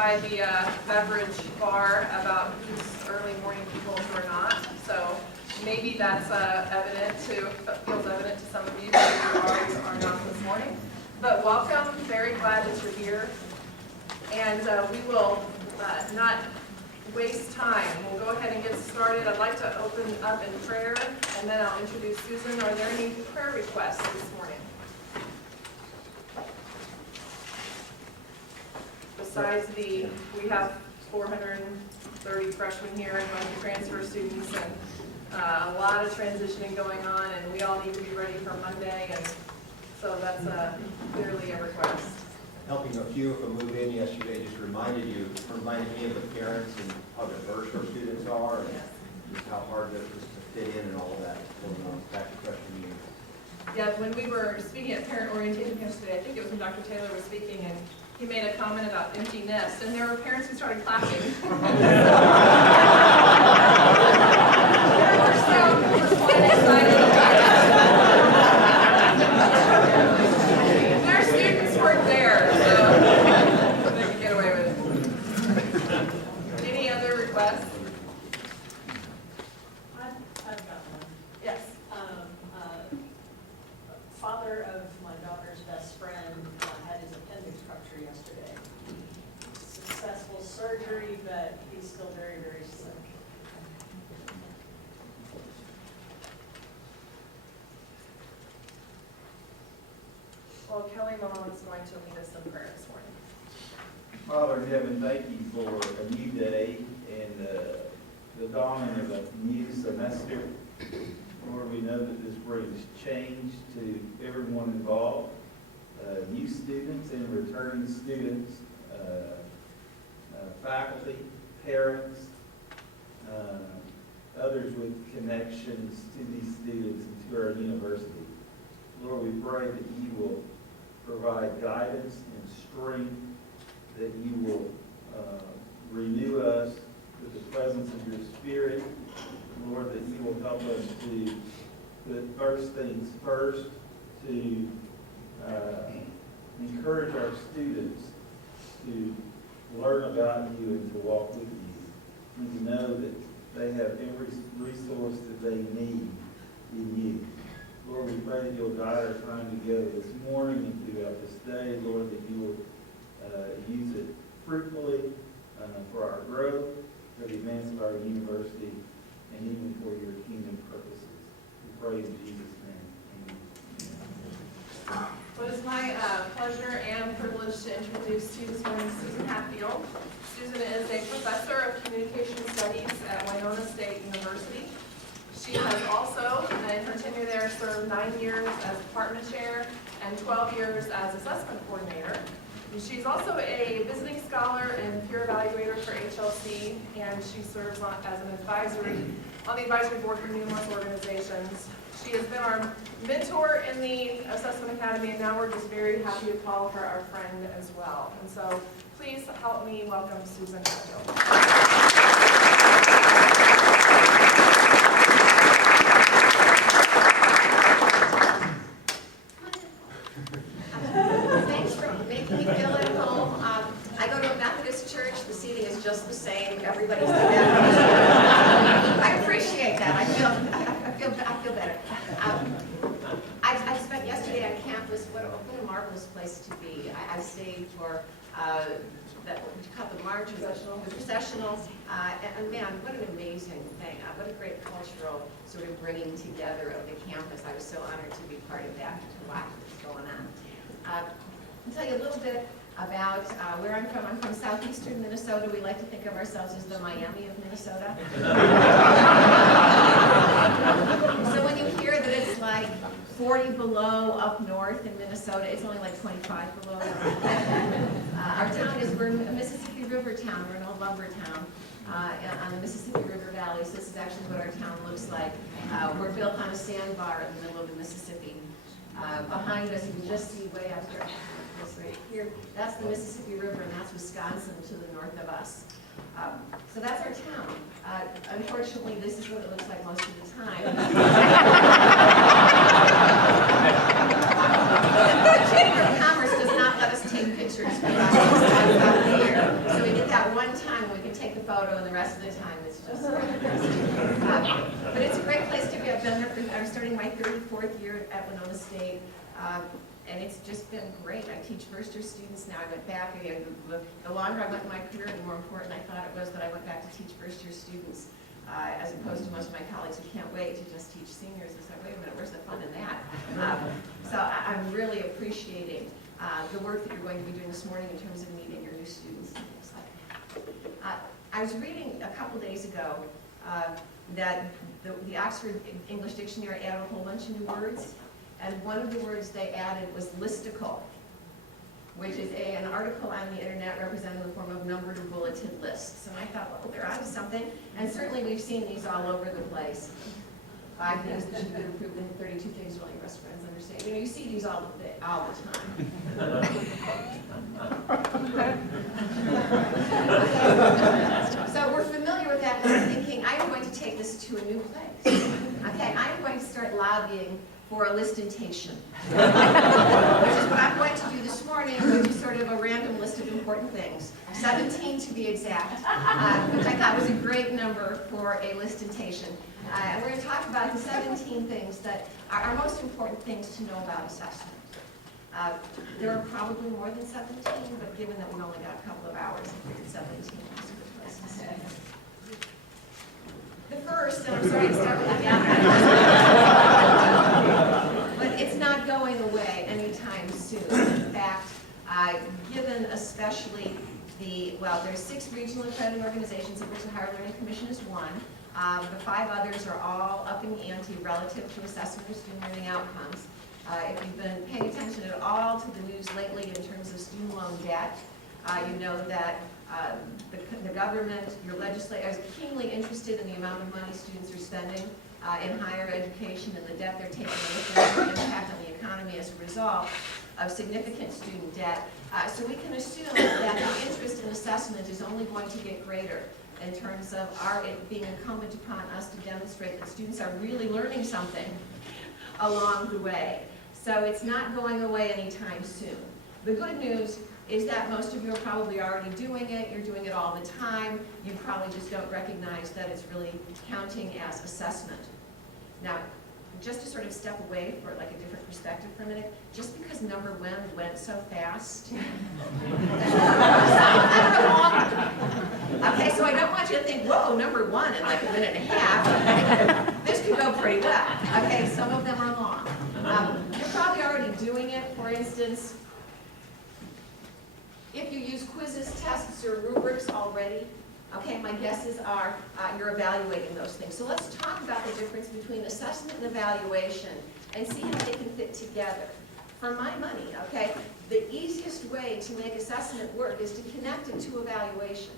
by the beverage bar about who's early morning people who are not. So maybe that's feels evident to some of you who are not this morning. But welcome, very glad that you're here. And we will not waste time. We'll go ahead and get started. I'd like to open up in prayer, and then I'll introduce Susan. Are there any prayer requests this morning? Besides we have 430 freshmen here and a bunch of transfer students, and a lot of transitioning going on, and we all need to be ready for Monday, and so that's clearly a request. Helping a few of them move in yesterday just reminded me of the parents and how diverse our students are, and just how hard it is to fit in and all of that going on back to freshman year. Yeah, when we were speaking at parent orientation yesterday, I think it was when Dr. Taylor was speaking, and he made a comment about empty nest, and there were parents who started clapping. We're so excited about it. Their students weren't there, so they could get away with it. Any other requests? I've got one. Yes. Father of my daughter's best friend had his appendix rupture yesterday. Successful surgery, but he's still very, very sick. Well, Kelly Malone is going to lead us in prayer this morning. Father in heaven, thank you for a new day and the dawning of a new semester. Lord, we know that this brings change to everyone involved, new students and returning students, faculty, parents, others with connections to these students and to our university. Lord, we pray that you will provide guidance and strength, that you will renew us with the presence of your Spirit. Lord, that you will help us to put first things first, to encourage our students to learn about you and to walk with you, and to know that they have every resource that they need in you. Lord, we pray that you'll guide our time together this morning and throughout this day. Lord, that you will use it fruitfully for our growth, for the advance of our university, and even for your kingdom purposes. We pray in Jesus' name. Amen. Well, it is my pleasure and privilege to introduce to you this morning Susan Hatfield. Susan is a professor of communication studies at Winona State University. She has also, in her tenure there, served 9 years as department chair and 12 years as assessment coordinator. And she's also a visiting scholar and peer evaluator for HLC, and she serves as an on the advisory board for numerous organizations. She has been our mentor in the Assessment Academy, and now we're just very happy to call her our friend as well. And so please help me welcome Susan Hatfield. Thanks for making me feel at home. I go to a Methodist church. The seating is just the same. Everybody's I appreciate that. I feel better. I spent yesterday on campus. What a marvelous place to be. I stayed for the march, the processionals, and man, what an amazing thing. What a great cultural sort of bringing together of the campus. I was so honored to be part of that, to watch what's going on. I'll tell you a little bit about where I'm from. I'm from southeastern Minnesota. We like to think of ourselves as the Miami of Minnesota. So when you hear that it's like 40 below up north in Minnesota, it's only like 25 below. We're a Mississippi River town. We're an old lumber town on the Mississippi River Valley. So this is actually what our town looks like. We're built on a sandbar in the middle of the Mississippi. Behind us, you can just see way out there. This right here, that's the Mississippi River, and that's Wisconsin to the north of us. So that's our town. Unfortunately, this is what it looks like most of the time. The Chamber of Commerce does not let us take pictures from the year, so we rest of the time it's just. But it's a great place to be. I've been there. I'm starting my 34th year at Winona State. And it's just been great. I teach first-year students now. I went back, again, the longer I went in my career, the more important I thought it was that I went back to teach first-year students, as opposed to most of my colleagues who can't wait to just teach seniors. I said, wait a minute, where's the fun in that? So I'm really appreciating the work that you're going to be doing this morning in terms of meeting your new students. I was reading a couple days ago that the Oxford English Dictionary added a whole bunch of new words. And one of the words they added was listicle, which is an article on the internet representing the form of numbered or bulleted lists. And I thought, well, they're onto something. And certainly we've seen these all over the place. 5 things that should have been improved in 32 things to all your best friends understand. You know, you see these all the time. So we're familiar with that, and I'm thinking, I'm going to take this to a new place. Okay, I'm going to start lobbying for a listentation, which is what I'm going to do this morning, which is sort of a random list of important things. 17 to be exact, which I thought was a great number for a listentation. And we're going to talk about the 17 things that are most important things to know about assessment. There are probably more than 17, but given that we've only got a couple of hours, I figured 17 was a good place to stay. The first, and I'm sorry to start with the but it's not going away anytime soon. In fact, given especially there's 6 regional accrediting organizations, of which the Higher Learning Commission is one. The 5 others are all up in the ante relative to assessment of student learning outcomes. If you've been paying attention at all to the news lately in terms of student loan debt, you know that the government, your legislators are keenly interested in the amount of money students are spending in higher education and the debt they're taking with them, and the impact on the economy as a result of significant student debt. So we can assume that the interest in assessment is only going to get greater in terms of it being incumbent upon us to demonstrate that students are really learning something along the way. So it's not going away anytime soon. The good news is that most of you are probably already doing it. You're doing it all the time. You probably just don't recognize that it's really counting as assessment. Now, just to sort of step away for like a different perspective for a minute, just because number 1 went so fast. Okay, so I don't want you to think, whoa, number 1 in like a minute and a half. This could go pretty well. Okay, some of them are long. You're probably already doing it. For instance, if you use quizzes, tests, or rubrics already, okay, my guesses are you're evaluating those things. So let's talk about the difference between assessment and evaluation and see how they can fit together. For my money, okay, the easiest way to make assessment work is to connect it to evaluation.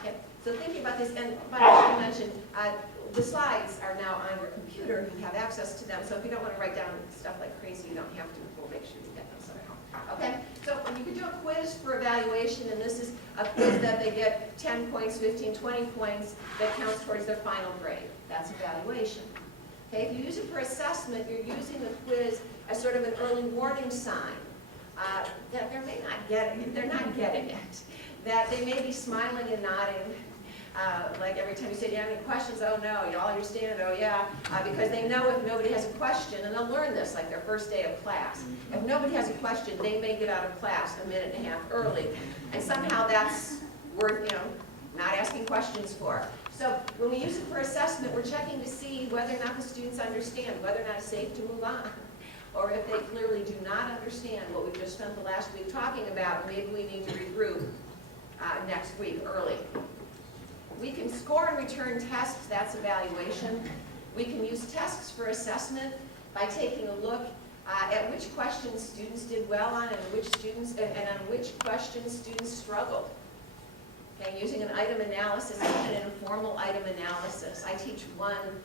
Okay, so thinking about this, and by the way, I mentioned, the slides are now on your computer. You have access to them, so if you don't want to write down stuff like crazy, you don't have to. We'll make sure you get them so at home. Okay, so you could do a quiz for evaluation, and this is a quiz that they get 10 points, 15, 20 points that counts towards their final grade. That's evaluation. Okay, if you use it for assessment, you're using the quiz as sort of an early warning sign that they may not get it. They're not getting it. That they may be smiling and nodding. Like every time you say, do you have any questions? Oh no, you all understand it? Oh yeah. Because they know if nobody has a question, and they'll learn this like their first day of class. If nobody has a question, they may get out of class a minute and a half early. And somehow that's worth, not asking questions for. So when we use it for assessment, we're checking to see whether or not the students understand, whether or not it's safe to move on. Or if they clearly do not understand what we just spent the last week talking about, maybe we need to regroup next week early. We can score and return tests, that's evaluation. We can use tests for assessment by taking a look at which questions students did well on and on which questions students struggled. Okay, using an item analysis, an informal item analysis. I teach one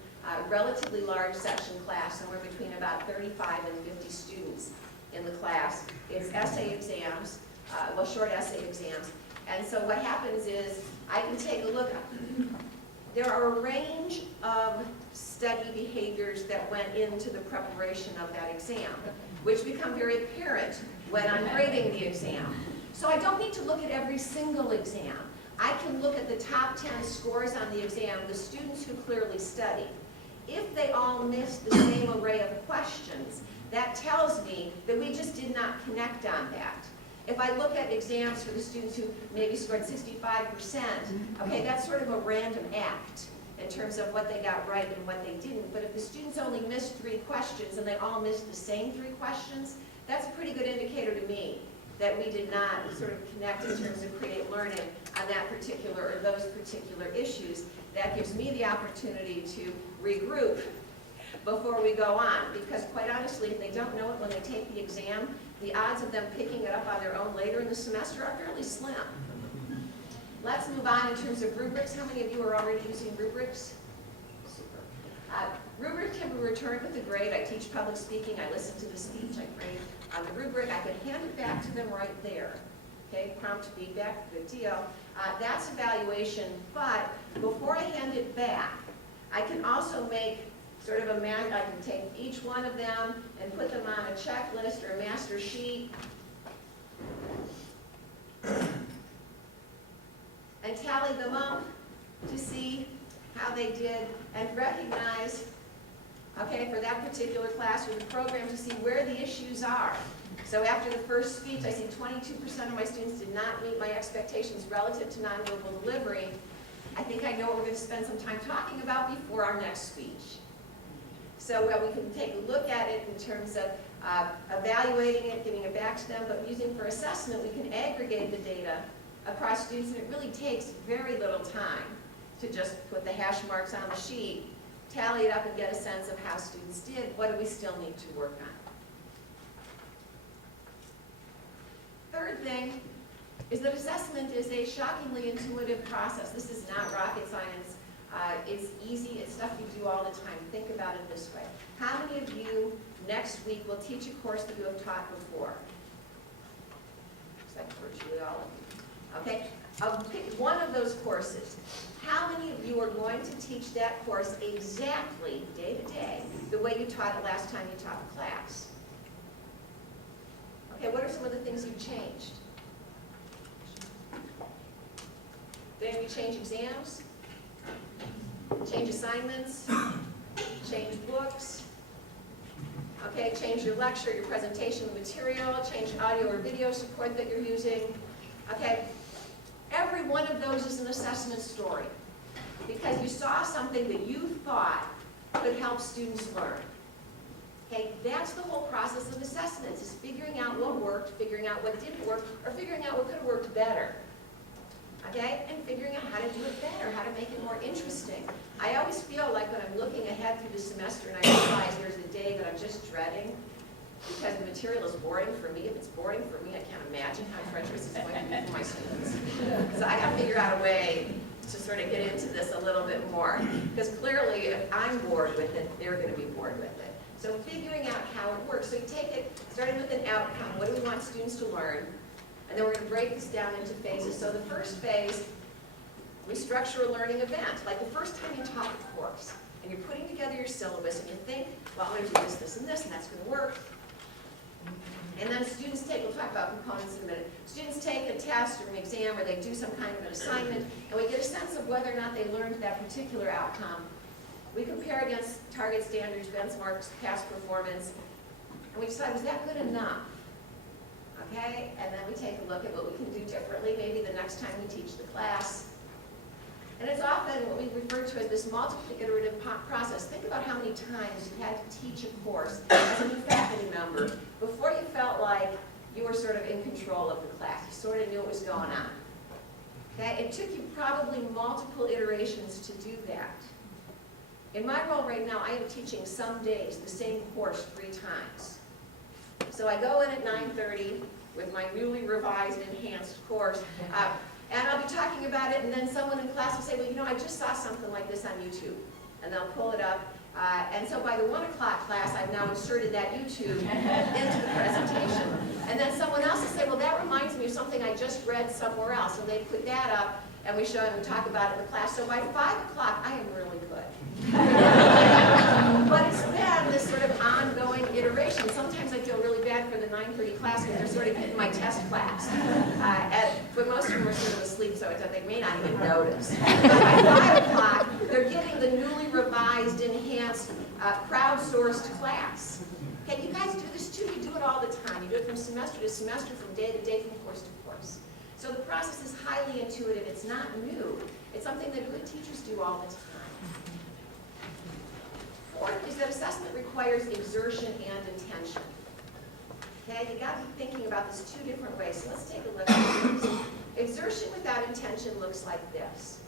relatively large section class, somewhere between about 35 and 50 students in the class. It's essay exams, short essay exams. And so what happens is I can take a look. There are a range of study behaviors that went into the preparation of that exam, which become very apparent when I'm grading the exam. So I don't need to look at every single exam, I can look at the top 10 scores on the exam, the students who clearly studied. If they all missed the same array of questions, that tells me that we just did not connect on that. If I look at exams for the students who maybe scored 65%, okay, that's sort of a random act in terms of what they got right and what they didn't. But if the students only missed 3 questions and they all missed the same 3 questions, that's a pretty good indicator to me that we did not sort of connect in terms of create learning on that particular or those particular issues. That gives me the opportunity to regroup before we go on, because quite honestly, if they don't know it when they take the exam, the odds of them picking it up on their own later in the semester are fairly slim. Let's move on in terms of rubrics. How many of you are already using rubrics? Super. Rubric can be returned with a grade. I teach public speaking. I listen to the speech. I grade on the rubric. I can hand it back to them right there. Okay, prompt feedback, good deal. That's evaluation, but before I hand it back, I can also make sort of I can take each one of them and put them on a checklist or a master sheet and tally them up to see how they did and recognize, okay, for that particular class or the program, to see where the issues are. So after the first speech, I see 22% of my students did not meet my expectations relative to nonverbal delivery. I think I know what we're going to spend some time talking about before our next speech. So we can take a look at it in terms of evaluating it, giving it back to them, but using for assessment, we can aggregate the data across students, and it really takes very little time to just put the hash marks on the sheet, tally it up, and get a sense of how students did. What do we still need to work on? Third thing is that assessment is a shockingly intuitive process. This is not rocket science. It's easy. It's stuff you do all the time. Think about it this way. How many of you next week will teach a course that you have taught before? Looks like virtually all of you. Okay? Pick one of those courses. How many of you are going to teach that course exactly, day to day, the way you taught it last time you taught the class? Okay, what are some of the things you've changed? Did anybody change exams? Change assignments? Change books? Okay, change your lecture, your presentation material, change audio or video support that you're using. Okay, every one of those is an assessment story because you saw something that you thought could help students learn. Okay, that's the whole process of assessments, is figuring out what worked, figuring out what didn't work, or figuring out what could have worked better. Okay, and figuring out how to do it better, how to make it more interesting. I always feel like when I'm looking ahead through the semester and I realize there's a day that I'm just dreading because the material is boring for me. If it's boring for me, I can't imagine how treacherous it's going to be for my students. So I got to figure out a way to sort of get into this a little bit more. Because clearly, if I'm bored with it, they're going to be bored with it. So figuring out how it works. So you take it, starting with an outcome. What do we want students to learn? And then we're going to break this down into phases. So the first phase, we structure a learning event. Like the first time you taught the course, and you're putting together your syllabus, and you think, well, I'm going to do this, this, and this, and that's going to work. And then students take, we'll talk about components in a minute, students take a test or an exam, or they do some kind of an assignment, and we get a sense of whether or not they learned that particular outcome. We compare against target standards, benchmarks, past performance, and we decide, was that good enough? Okay, and then we take a look at what we can do differently, maybe the next time we teach the class. And it's often what we refer to as this multiple iterative process. Think about how many times you had to teach a course as a new faculty member before you felt like you were sort of in control of the class. You sort of knew what was going on. Okay, it took you probably multiple iterations to do that. In my role right now, I am teaching some days the same course 3 times. So I go in at 9:30 with my newly revised, enhanced course, and I'll be talking about it, and then someone in class will say, well, you know, I just saw something like this on YouTube. And they'll pull it up. And so by the 1 o'clock class, I've now inserted that YouTube into the presentation. And then someone else will say, well, that reminds me of something I just read somewhere else. And they put that up, and we show and we talk about it in the class. So by 5 o'clock, I am really good. But it's been this sort of ongoing iteration. Sometimes I feel really bad for the 9:30 class because they're sort of in my test class. But most of them were sort of asleep, so they may not even notice. By 5 o'clock, they're getting the newly revised, enhanced, crowdsourced class. Okay, you guys do this too. You do it all the time. You do it from semester to semester, from day to day, from course to course. So the process is highly intuitive. It's not new. It's something that good teachers do all the time. Fourth is that assessment requires exertion and intention. Okay, you got to be thinking about this 2 different ways. So let's take a look at this. Exertion without intention looks like this.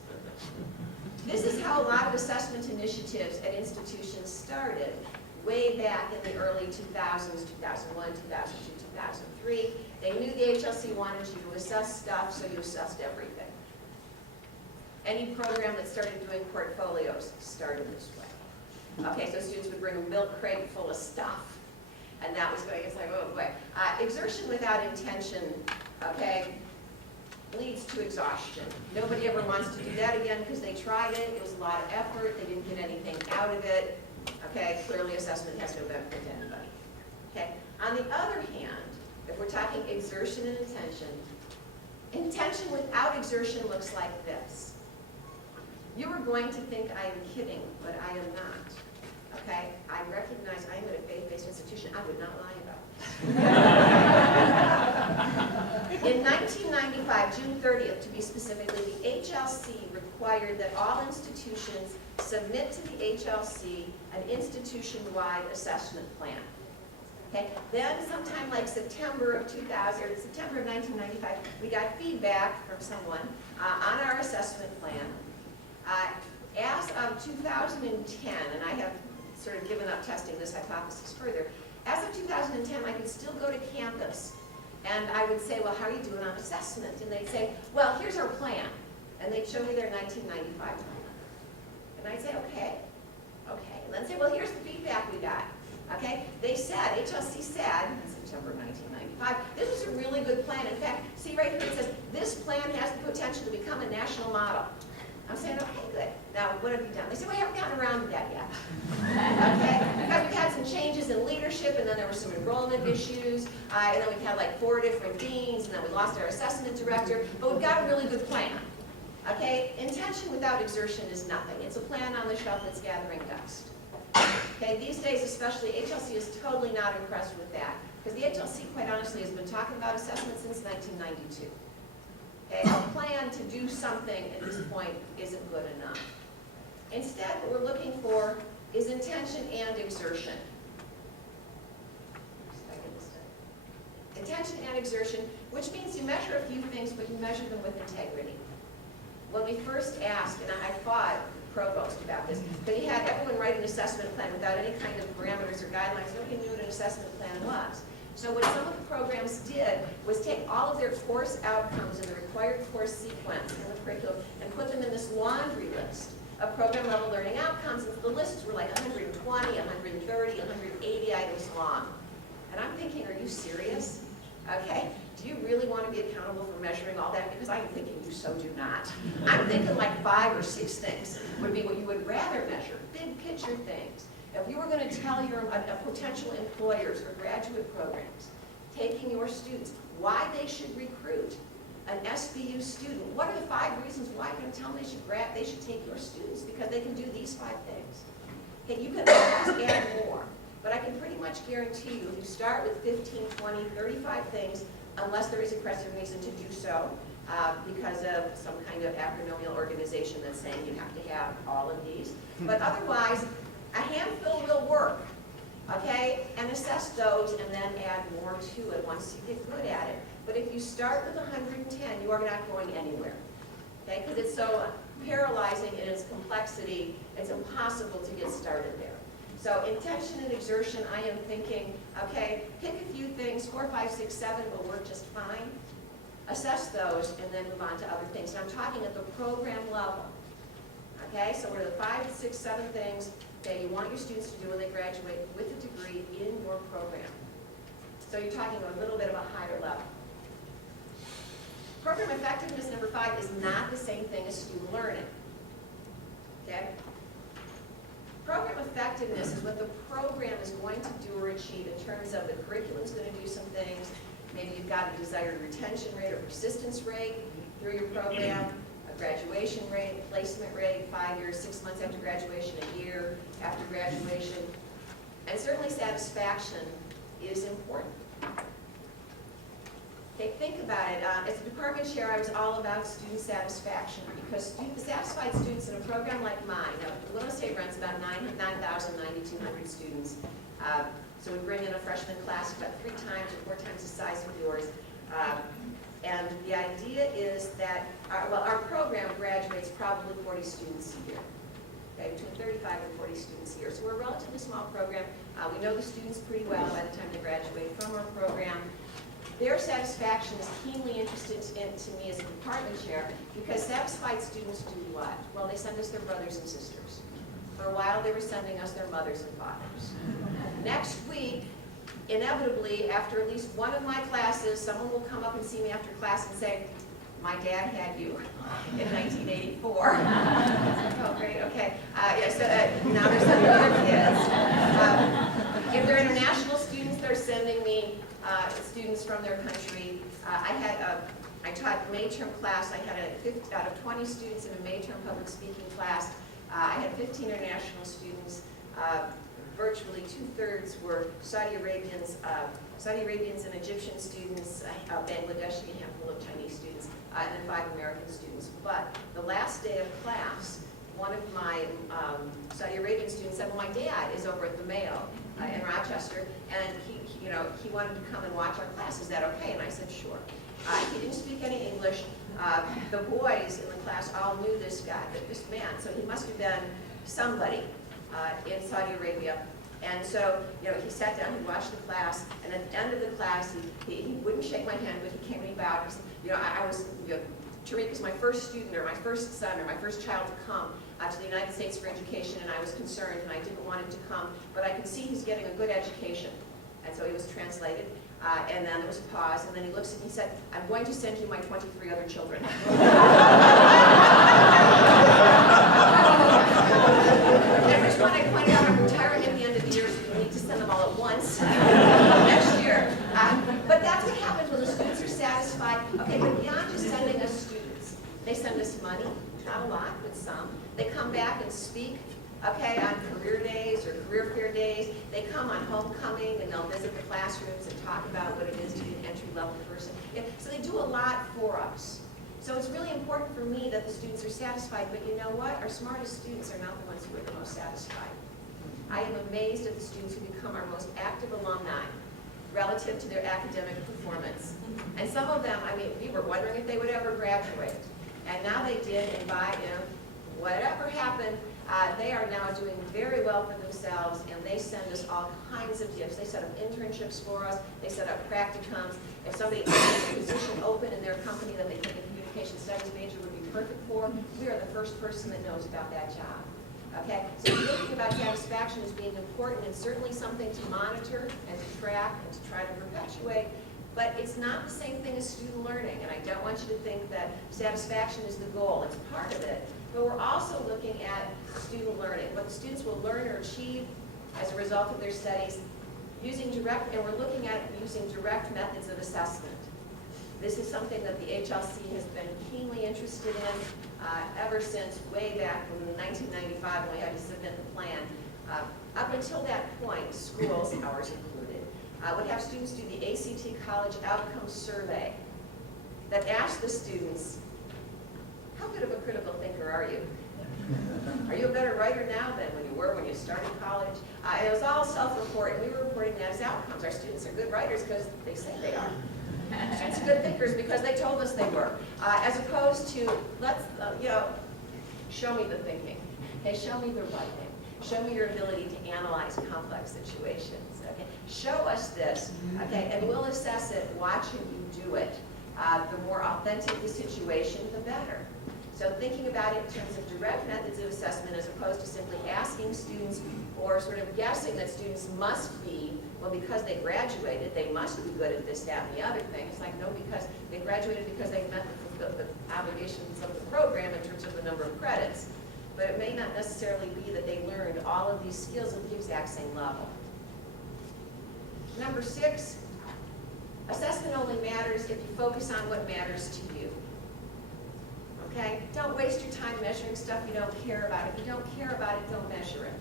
This is how a lot of assessment initiatives at institutions started way back in the early 2000s, 2001, 2002, 2003. They knew the HLC wanted you to assess stuff, so you assessed everything. Any program that started doing portfolios started this way. Okay, so students would bring a milk crate full of stuff, and that was going, it's like, oh boy. Exertion without intention, okay, leads to exhaustion. Nobody ever wants to do that again because they tried it, it was a lot of effort, they didn't get anything out of it. Okay, clearly assessment has no benefit to anybody. Okay, on the other hand, if we're talking exertion and intention without exertion looks like this. You are going to think I am kidding, but I am not. Okay, I recognize I am at a faith-based institution. I would not lie about it. In 1995, June 30th to be specifically, the HLC required that all institutions submit to the HLC an institution-wide assessment plan. Okay, then sometime like September of 2000, or September of 1995, we got feedback from someone on our assessment plan. As of 2010, and I have sort of given up testing this hypothesis further, as of 2010, I could still go to campus and I would say, well, how are you doing on assessment? And they'd say, well, here's our plan. And they'd show me their 1995 plan. And I'd say, okay. And then say, well, here's the feedback we got. Okay, they said, HLC said, in September 1995, this is a really good plan. In fact, see right here, it says, this plan has the potential to become a national model. I'm saying, okay, good. Now, what have you done? They said, we haven't gotten around to that yet. Okay, because we've had some changes in leadership, and then there were some enrollment issues, and then we've had like 4 different deans, and then we lost our assessment director, but we've got a really good plan. Okay, intention without exertion is nothing. It's a plan on the shelf that's gathering dust. Okay, these days especially, HLC is totally not impressed with that, because the HLC, quite honestly, has been talking about assessment since 1992. Okay, a plan to do something at this point isn't good enough. Instead, what we're looking for is intention and exertion. Intention and exertion, which means you measure a few things, but you measure them with integrity. When we first asked, and I fought the provost about this, but he had everyone write an assessment plan without any kind of parameters or guidelines. Nobody knew what an assessment plan was. So what some of the programs did was take all of their course outcomes and the required course sequence in the curriculum and put them in this laundry list of program level learning outcomes. And the lists were like 120, 130, 180 items long. And I'm thinking, are you serious? Okay, do you really want to be accountable for measuring all that? Because I'm thinking you so do not. I'm thinking like 5 or 6 things would be what you would rather measure, big picture things. If you were going to tell your potential employers or graduate programs, taking your students, why they should recruit an SBU student, what are the 5 reasons why you're going to tell them they should take your students? Because they can do these 5 things. Okay, you can always add more. But I can pretty much guarantee you, if you start with 15, 20, 35 things, unless there is a pressing reason to do so, because of some kind of acronomial organization that's saying you have to have all of these. But otherwise, a handful will work, okay? And assess those and then add more to it once you get good at it. But if you start with 110, you are not going anywhere, okay? Because it's so paralyzing in its complexity, it's impossible to get started there. So intention and exertion, I am thinking, okay, pick a few things, 4, 5, 6, 7 will work just fine. Assess those and then move on to other things. And I'm talking at the program level. Okay, so what are the 5, 6, 7 things that you want your students to do when they graduate with a degree in your program? So you're talking a little bit of a higher level. Program effectiveness, number 5, is not the same thing as student learning. Okay? Program effectiveness is what the program is going to do or achieve in terms of the curriculum's going to do some things. Maybe you've got a desired retention rate or persistence rate through your program, a graduation rate, placement rate, 5 years, 6 months after graduation, a year after graduation. And certainly satisfaction is important. Okay, think about it. As a department chair, I was all about student satisfaction because satisfied students in a program like mine, Winona State runs about 9,200 students. So we bring in a freshman class about 3 times or 4 times the size of yours. And the idea is that, our program graduates probably 40 students a year. Okay, between 35 and 40 students a year. So we're a relatively small program. We know the students pretty well by the time they graduate from our program. Their satisfaction is keenly interested to me as a department chair because satisfied students do what? Well, they send us their brothers and sisters. For a while, they were sending us their mothers and fathers. Next week, inevitably, after at least one of my classes, someone will come up and see me after class and say, my dad had you in 1984. Oh, great, okay. Now they're sending other kids. If they're international students, they're sending me students from their country. I taught May term class. I had out of 20 students in a May term public speaking class. I had 15 international students. Virtually 2/3 were Saudi Arabians and Egyptian students, Bangladeshi, a handful of Chinese students, and then 5 American students. But the last day of class, one of my Saudi Arabian students said, well, my dad is over at the Mayo in Rochester, and he wanted to come and watch our class. Is that okay? And I said, sure. He didn't speak any English. The boys in the class all knew this guy, this man, so he must have been somebody in Saudi Arabia. And so, he sat down, he watched the class, and at the end of the class, he wouldn't shake my hand, but he came and he bowed. He said, Tariq was my first student, or my first son, or my first child to come to the United States for education, and I was concerned, and I didn't want him to come, but I can see he's getting a good education. And so he was translated, and then there was a pause, and then he looks at me and he said, I'm going to send you my 23 other children. At which point I pointed out I'm retiring at the end of the year, so we need to send them all at once next year. But that's what happens when the students are satisfied. Okay, but beyond just sending us students, they send us money, not a lot, but some. They come back and speak, okay, on career days or career fair days. They come on homecoming and they'll visit the classrooms and talk about what it is to be an entry-level person. So they do a lot for us. So it's really important for me that the students are satisfied, but you know what? Our smartest students are not the ones who are the most satisfied. I am amazed at the students who become our most active alumni relative to their academic performance. And some of them, we were wondering if they would ever graduate. And now they did, and by whatever happened, they are now doing very well for themselves, and they send us all kinds of gifts. They set up internships for us. They set up practicums. If somebody has a position open in their company that they think a communication studies major would be perfect for, we are the first person that knows about that job. Okay, so thinking about satisfaction as being important and certainly something to monitor and to track and to try to perpetuate, but it's not the same thing as student learning, and I don't want you to think that satisfaction is the goal. It's part of it, but we're also looking at student learning, what the students will learn or achieve as a result of their studies, and we're looking at using direct methods of assessment. This is something that the HLC has been keenly interested in ever since way back in 1995 when we had to submit the plan. Up until that point, schools, ours included, would have students do the ACT College Outcomes Survey that asked the students, how good of a critical thinker are you? Are you a better writer now than when you were when you started college? And it was all self-reporting. We were reporting that as outcomes. Our students are good writers because they say they are. Students are good thinkers because they told us they were. As opposed to, let's, show me the thinking. Okay, show me the writing. Show me your ability to analyze complex situations. Okay, show us this. Okay, and we'll assess it watching you do it. The more authentic the situation, the better. So thinking about it in terms of direct methods of assessment as opposed to simply asking students or sort of guessing that students must be, well, because they graduated, they must be good at this, that, and the other thing. It's like, no, because they graduated because they met the obligations of the program in terms of the number of credits. but it may not necessarily be that they learned all of these skills at the exact same level. Number 6, assessment only matters if you focus on what matters to you. Okay? Don't waste your time measuring stuff you don't care about. If you don't care about it, don't measure it.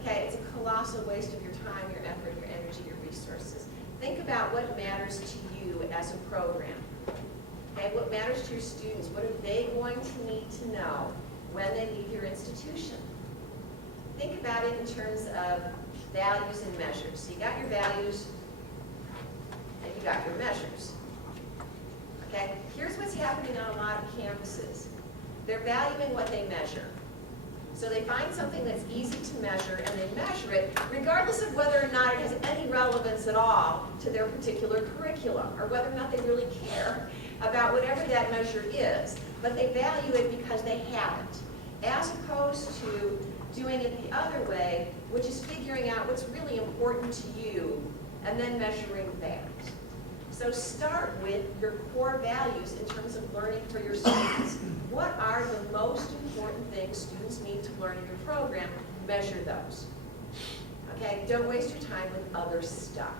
Okay? It's a colossal waste of your time, your effort, your energy, your resources. Think about what matters to you as a program. Okay? What matters to your students? What are they going to need to know when they leave your institution? Think about it in terms of values and measures. So you got your values and you got your measures. Okay? Here's what's happening on a lot of campuses. They're valuing what they measure. So they find something that's easy to measure and they measure it regardless of whether or not it has any relevance at all to their particular curriculum or whether or not they really care about whatever that measure is. But they value it because they have it, as opposed to doing it the other way, which is figuring out what's really important to you and then measuring that. So start with your core values in terms of learning for your students. What are the most important things students need to learn in your program? Measure those. Okay? Don't waste your time with other stuff.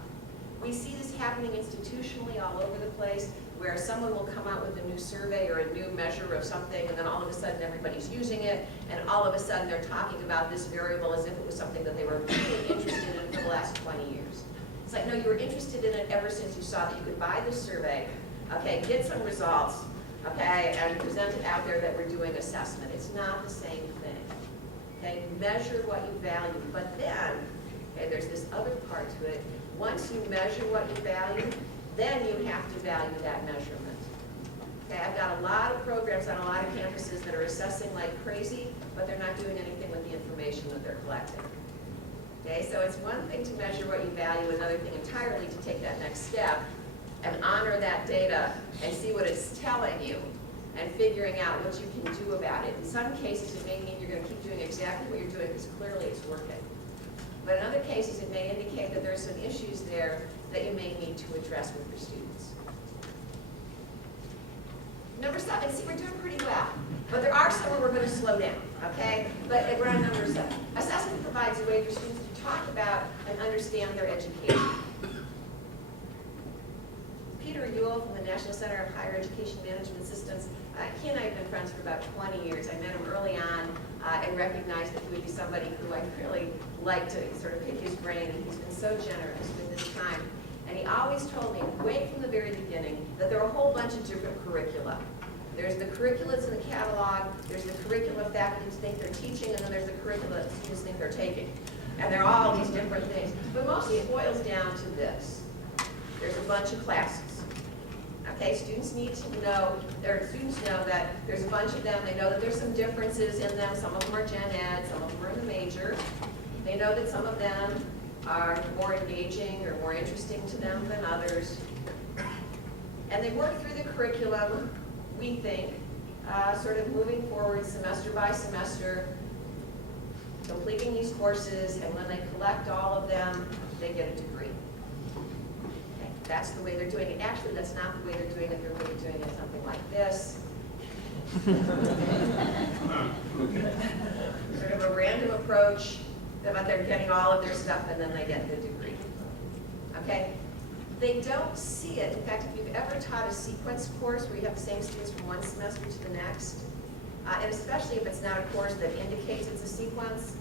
We see this happening institutionally all over the place, where someone will come out with a new survey or a new measure of something, and then all of a sudden everybody's using it, and all of a sudden they're talking about this variable as if it was something that they were really interested in for the last 20 years. It's like, no, you were interested in it ever since you saw that you could buy this survey, okay, get some results, okay, and present it out there that we're doing assessment. It's not the same thing. Okay, measure what you value, but then, okay, there's this other part to it. Once you measure what you value, then you have to value that measurement. Okay, I've got a lot of programs on a lot of campuses that are assessing like crazy, but they're not doing anything with the information that they're collecting. Okay, so it's one thing to measure what you value, another thing entirely to take that next step and honor that data and see what it's telling you and figuring out what you can do about it. In some cases, it may mean you're going to keep doing exactly what you're doing because clearly it's working. But in other cases, it may indicate that there's some issues there that you may need to address with your students. Number 7, see, we're doing pretty well. But there are some where we're going to slow down, okay? But we're on number 7. Assessment provides a way for students to talk about and understand their education. Peter Ewell from the National Center of Higher Education Management Systems, he and I have been friends for about 20 years. I met him early on and recognized that he would be somebody who I'd really like to sort of pick his brain, and he's been so generous with his time. And he always told me, right from the very beginning, that there are a whole bunch of different curricula. There's the curricula that's in the catalog, there's the curricula faculty think they're teaching, and then there's the curricula that students think they're taking. And they're all these different things. But mostly it boils down to this. There's a bunch of classes. Okay, students need to know, or students know that there's a bunch of them. They know that there's some differences in them. Some of them are gen ed, some of them are in the major. They know that some of them are more engaging or more interesting to them than others. And they work through the curriculum, we think, sort of moving forward semester by semester, completing these courses, and when they collect all of them, they get a degree. Okay, that's the way they're doing it. Actually, that's not the way they're doing it. They're really doing it something like this. Sort of a random approach, but they're getting all of their stuff and then they get the degree. Okay? They don't see it. In fact, if you've ever taught a sequence course where you have the same students from one semester to the next, and especially if it's not a course that indicates it's a sequence.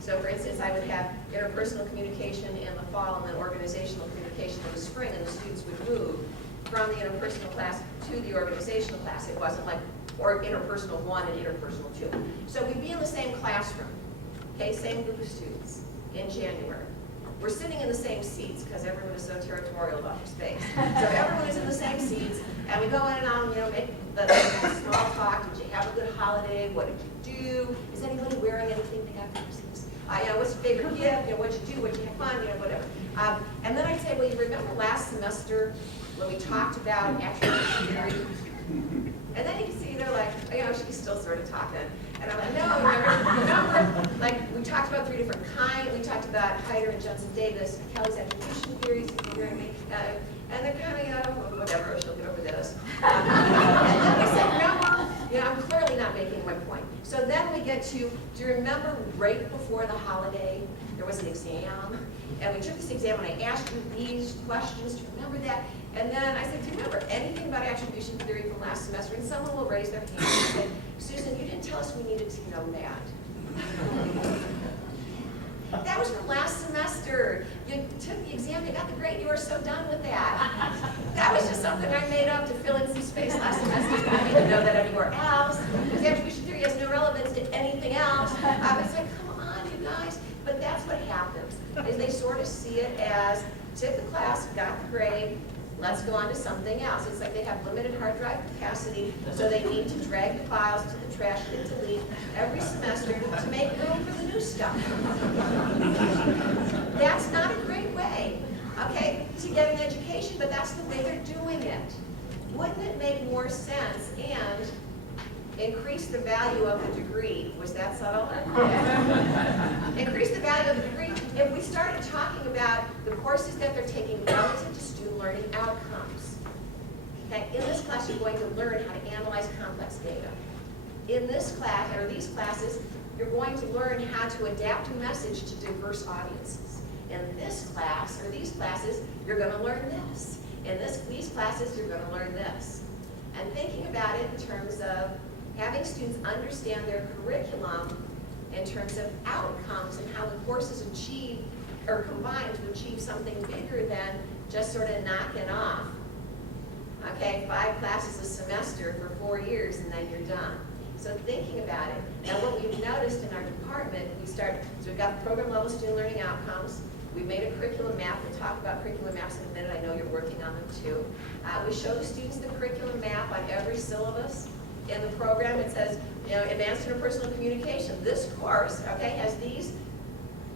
So for instance, I would have interpersonal communication in the fall and then organizational communication in the spring, and the students would move from the interpersonal class to the organizational class. It wasn't like or interpersonal 1 and interpersonal 2. So we'd be in the same classroom, okay, same group of students in January. We're sitting in the same seats because everyone is so territorial about their space. So everyone is in the same seats, and we go in and on, make the small talk. Did you have a good holiday? What did you do? Is anybody wearing anything they got for Christmas? What's your favorite gift? What'd you do? What'd you have fun? Whatever. And then I'd say, well, you remember last semester when we talked about attribution theory? And then you can see they're like, she's still sort of talking. And I'm like, no, remember, like we talked about 3 different kinds. We talked about Heider and Johnson-Davis, Kelly's attribution theories, and they're kind of, whatever, she'll get over this. And then we said, no, I'm clearly not making my point. So then we get get to, do you remember right before the holiday, there was an exam? And we took this exam and I asked you these questions, do you remember that? And then I said, do you remember anything about attribution theory from last semester? And someone will raise their hand and say, Susan, you didn't tell us we needed to know that. That was from last semester. You took the exam, you got the grade, you were so done with that. That was just something I made up to fill in some space last semester. I didn't know that anywhere else. Because attribution theory has no relevance to anything else. It's like, come on, you guys. But that's what happens, is they sort of see it as, took the class, got the grade, let's go on to something else. It's like they have limited hard drive capacity, so they need to drag the files to the trash bin to delete every semester to make room for the new stuff. That's not a great way, okay, to get an education, but that's the way they're doing it. Wouldn't it make more sense and increase the value of the degree? Was that subtle? Increase the value of the degree if we started talking about the courses that they're taking relative to student learning outcomes. Okay, in this class you're going to learn how to analyze complex data. In this class, or these classes, you're going to learn how to adapt a message to diverse audiences. In this class, or these classes, you're going to learn this. In these classes, you're going to learn this. And thinking about it in terms of having students understand their curriculum in terms of outcomes and how the courses achieve or combine to achieve something bigger than just sort of knocking off. Okay, 5 classes a semester for 4 years and then you're done. So thinking about it. Now what we've noticed in our department, so we've got the program level student learning outcomes. We've made a curriculum map. We'll talk about curriculum maps in a minute. I know you're working on them too. We show the students the curriculum map on every syllabus. In the program, it says, advanced interpersonal communication. This course, okay, has these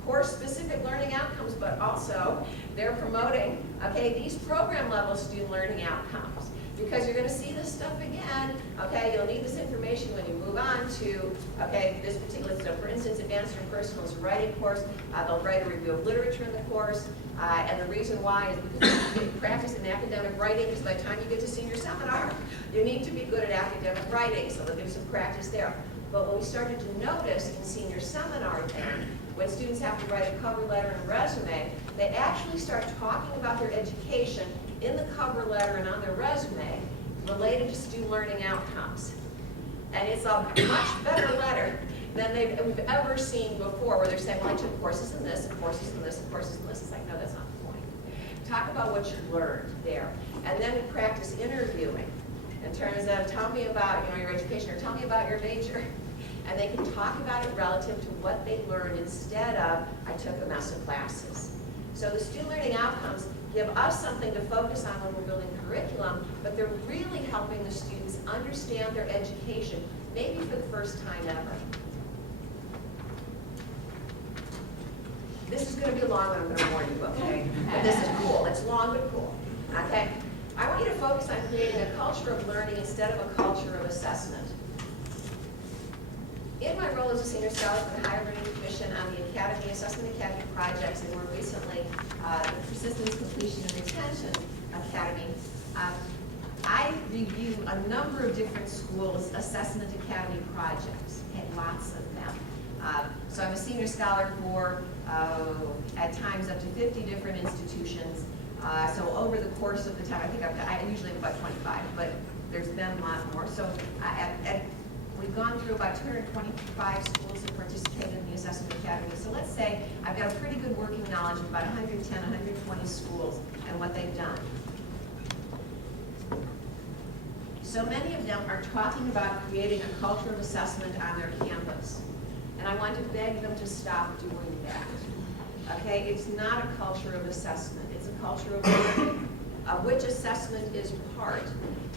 course-specific learning outcomes, but also they're promoting, okay, these program-level student learning outcomes. Because you're going to see this stuff again, okay, you'll need this information when you move on to, okay, this particular, so for instance, advanced interpersonal is a writing course. They'll write a review of literature in the course, and the reason why is because you practice in academic writing, because by the time you get to senior seminar, you need to be good at academic writing, so they'll give you some practice there. But what we started to notice in senior seminar then, when students have to write a cover letter and a resume, they actually start talking about their education in the cover letter and on their resume related to student learning outcomes. And it's a much better letter than we've ever seen before, where they're saying, well, I took courses in this, and courses in this, and courses in this. It's like, no, that's not the point. Talk about what you learned there. And then we practice interviewing in terms of, tell me about your education, or tell me about your major. And they can talk about it relative to what they learned instead of, I took a mess of classes. So the student learning outcomes give us something to focus on when we're building curriculum, but they're really helping the students understand their education, maybe for the first time ever. This is going to be a long one, I'm going to warn you, okay? But this is cool. It's long but cool, okay? I want you to focus on creating a culture of learning instead of a culture of assessment. In my role as a senior scholar for the Higher Learning Commission on the Academy, Assessment Academy projects, and more recently, the Persistence, Completion, and Retention Academy, I review a number of different schools' Assessment Academy projects, okay, lots of them. So I'm a senior scholar for, at times, up to 50 different institutions. So over the course of the time, I usually have about 25, but there's been a lot more. So we've gone through about 225 schools that participated in the Assessment Academy. So let's say I've got a pretty good working knowledge of about 110, 120 schools and what they've done. So many of them are talking about creating a culture of assessment on their campus. And I want to beg them to stop doing that. Okay, it's not a culture of assessment. It's a culture of learning, of which assessment is part.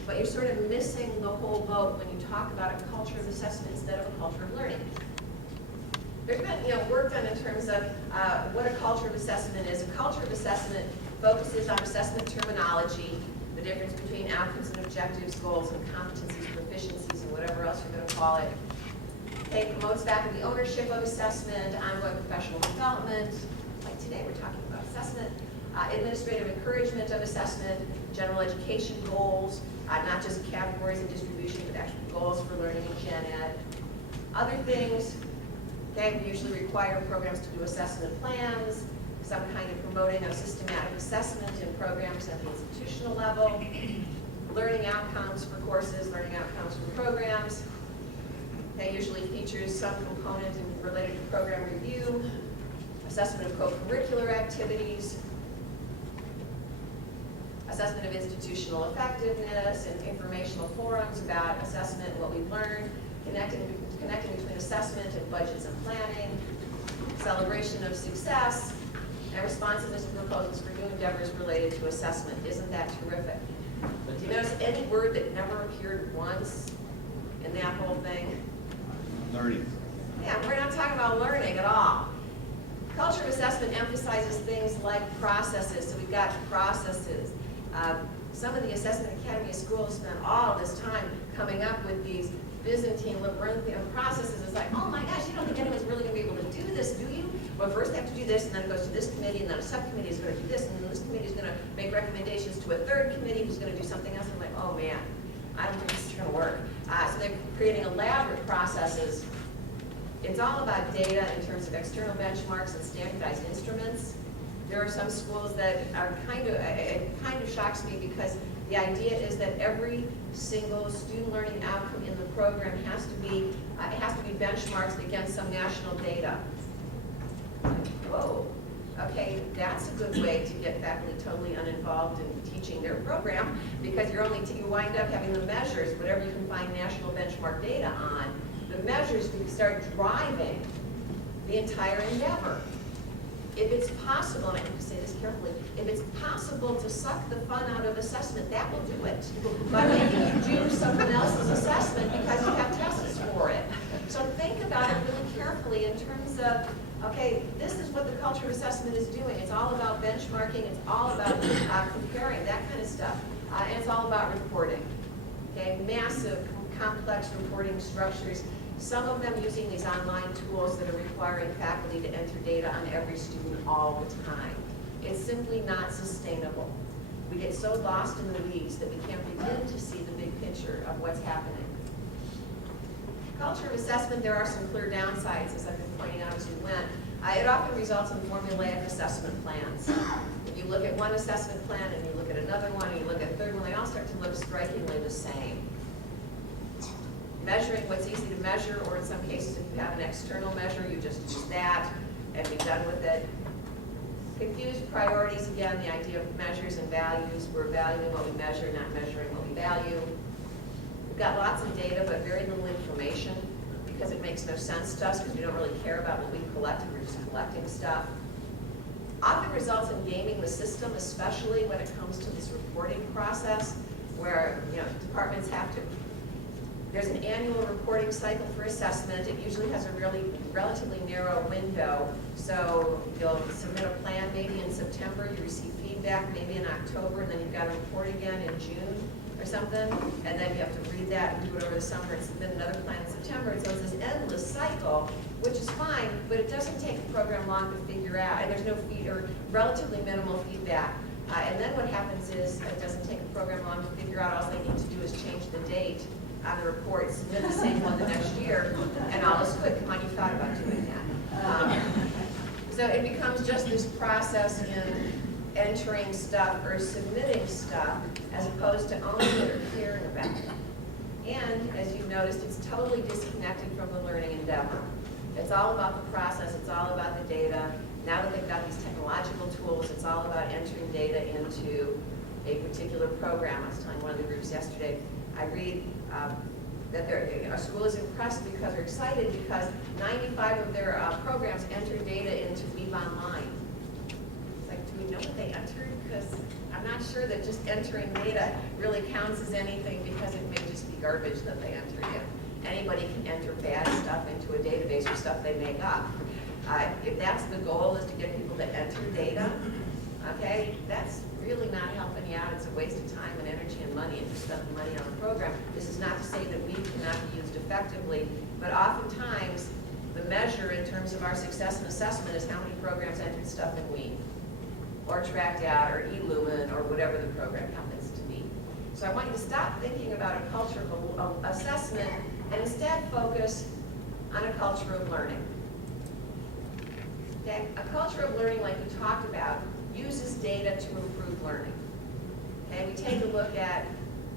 But you're sort of missing the whole boat when you talk about a culture of assessment instead of a culture of learning. There's been work done in terms of what a culture of assessment is. A culture of assessment focuses on assessment terminology, the difference between outcomes and objectives, goals and competencies, proficiencies, and whatever else you're going to call it. It promotes faculty ownership of assessment, ongoing professional development. Like today, we're talking about assessment. Administrative encouragement of assessment, general education goals, not just categories and distribution, but actual goals for learning in gen ed. Other things, okay, we usually require programs to do assessment plans, some kind of promoting of systematic assessment in programs at the institutional level, learning outcomes for courses, learning outcomes for programs. That usually features some component related to program review, assessment of co-curricular activities, assessment of institutional effectiveness, and informational forums about assessment and what we've learned, connecting between assessment and budgets and planning, celebration of success, and responsiveness to proposals for new endeavors related to assessment. Isn't that terrific? Do you notice any word that never appeared once in that whole thing? Learning. Yeah, we're not talking about learning at all. Culture of assessment emphasizes things like processes, so we've got processes. Some of the Assessment Academy schools spend all this time coming up with these Byzantine, labyrinthian processes. It's like, oh my gosh, you don't think anyone's really going to be able to do this, do you? Well, first they have to do this, and then it goes to this committee, and then a subcommittee is going to do this, and then this committee is going to make recommendations to a third committee who's going to do something else. I'm like, oh man, I don't think this is going to work. So they're creating elaborate processes. It's all about data in terms of external benchmarks and standardized instruments. There are some schools that are it kind of shocks me because the idea is that every single student learning outcome in the program has to be benchmarked against some national data. Whoa, okay, that's a good way to get faculty totally uninvolved in teaching their program because you wind up having the measures, whatever you can find national benchmark data on, the measures can start driving the entire endeavor. If it's possible, and I have to say this carefully, if it's possible to suck the fun out of assessment, that will do it. But maybe you do someone else's assessment because you have tests for it. So think about it really carefully in terms of, okay, this is what the culture of assessment is doing. It's all about benchmarking. It's all about comparing, that kind of stuff. And it's all about reporting. Okay, massive, complex reporting structures. Some of them using these online tools that are requiring faculty to enter data on every student all the time. It's simply not sustainable. We get so lost in the weeds that we can't begin to see the big picture of what's happening. Culture of assessment, there are some clear downsides, as I've been pointing out as we went. It often results in formulaic assessment plans. If you look at one assessment plan and you look at another one and you look at a third one, they all start to look strikingly the same. Measuring what's easy to measure, or in some cases, if you have an external measure, you just use that and be done with it. Confused priorities, again, the idea of measures and values. We're valuing what we measure, not measuring what we value. We've got lots of data, but very little information because it makes no sense to us because we don't really care about what we collect, we're just collecting stuff. Often results in gaming the system, especially when it comes to this reporting process where departments have to. There's an annual reporting cycle for assessment. It usually has a relatively narrow window. So you'll submit a plan maybe in September, you receive feedback maybe in October, and then you've got to report again in June or something. And then you have to read that and do it over the summer and submit another plan in September. And so it's this endless cycle, which is fine, but it doesn't take the program long to figure out. And there's no relatively minimal feedback. And then what happens is it doesn't take the program long to figure out. All they need to do is change the date on the report, submit the same one the next year, and all is good. Come on, you thought about doing that. So it becomes just this process in entering stuff or submitting stuff as opposed to owning it or caring about it. And as you've noticed, it's totally disconnected from the learning endeavor. It's all about the process. It's all about the data. Now that they've got these technological tools, it's all about entering data into a particular program. I was telling one of the groups yesterday, I read that a school is impressed because they're excited because 95 of their programs enter data into Weave Online. It's like, do we know what they entered? Because I'm not sure that just entering data really counts as anything because it may just be garbage that they entered in. Anybody can enter bad stuff into a database or stuff they make up. If that's the goal, is to get people to enter data, okay, that's really not helping you out. It's a waste of time and energy and money if you spend the money on a program. This is not to say that we cannot be used effectively, but oftentimes the measure in terms of our success in assessment is how many programs entered stuff in Weave, or Tracked Out, or eLumen, or whatever the program happens to be. So I want you to stop thinking about a culture of assessment and instead focus on a culture of learning. Okay? A culture of learning, like we talked about, uses data to improve learning. Okay? We take a look at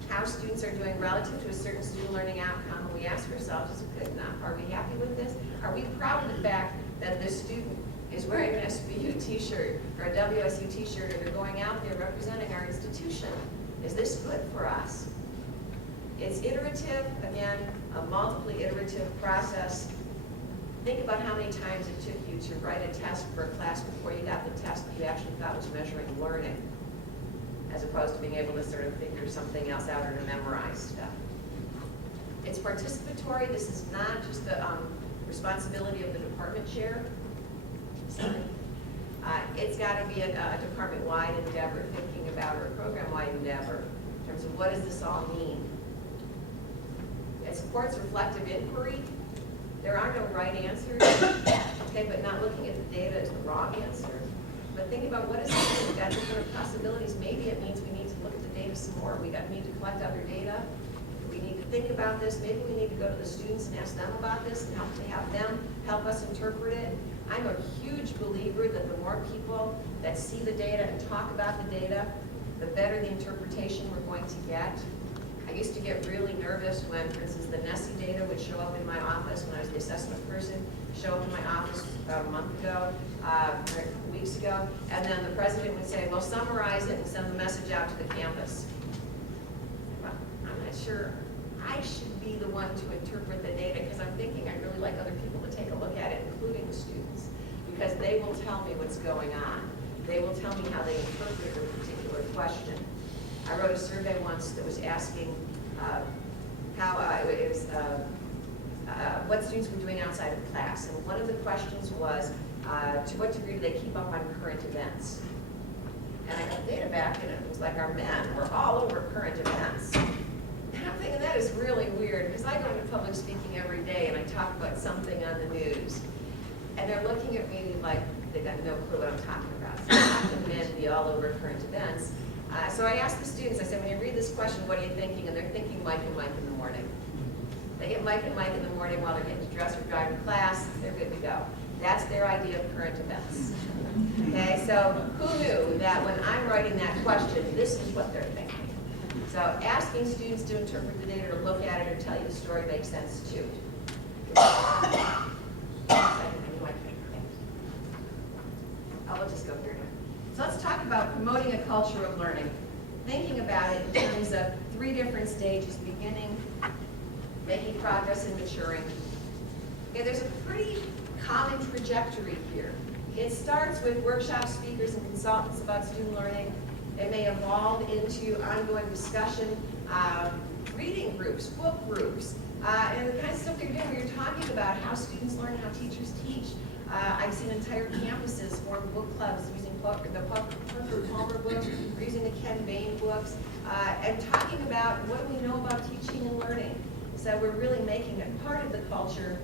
how students are doing relative to a certain student learning outcome, and we ask ourselves, is it good enough? Are we happy with this? Are we proud of the fact that this student is wearing an SBU t-shirt or a WSU t-shirt, and they're going out there representing our institution? Is this good for us? It's iterative, again, a multiply iterative process. Think about how many times it took you to write a test for a class before you got the test that you actually thought was measuring learning, as opposed to being able to sort of figure something else out or to memorize stuff. It's participatory. This is not just the responsibility of the department chair. It's got to be a department-wide endeavor, thinking about, or a program-wide endeavor, in terms of what does this all mean. It supports reflective inquiry. There are no right answers, okay, but not looking at the data is the wrong answer. But think about what does it mean? We've got different possibilities. Maybe it means we need to look at the data some more. We need to collect other data. We need to think about this. Maybe we need to go to the students and ask them about this and have them help us interpret it. I'm a huge believer that the more people that see the data and talk about the data, the better the interpretation we're going to get. I used to get really nervous when, for instance, the NESI data would show up in my office when I was the assessment person, show up in my office about a month ago, or a couple weeks ago, and then the president would say, well, summarize it and send the message out to the campus. Well, I'm not sure I should be the one to interpret the data, because I'm thinking I'd really like other people to take a look at it, including the students, because they will tell me what's going on. They will tell me how they interpret a particular question. I wrote a survey once that was asking what students were doing outside of class, and one of the questions was, to what degree do they keep up on current events? And I got data back, and it was like our men were all over current events. And I'm thinking that is really weird, because I go into public speaking every day, and I talk about something on the news, and they're looking at me like they got no clue what I'm talking about. So how can men be all over current events? So I asked the students, I said, when you read this question, what are you thinking? And they're thinking Mike and Mike in the morning. They get Mike and Mike in the morning while they're getting dressed or driving to class, they're good to go. That's their idea of current events. Okay, so who knew that when I'm writing that question, this is what they're thinking? So asking students to interpret the data or look at it or tell you the story makes sense too. We'll just go here now. So let's talk about promoting a culture of learning. Thinking about it in terms of 3 different stages: beginning, making progress, and maturing. Okay, there's a pretty common trajectory here. It starts with workshop speakers and consultants about student learning. It may evolve into ongoing discussion, reading groups, book groups, and the kind of stuff you're doing where you're talking about how students learn, how teachers teach. I've seen entire campuses form book clubs using the Parker Palmer books, or using the Ken Bain books, and talking about what do we know about teaching and learning. So we're really making it part of the culture.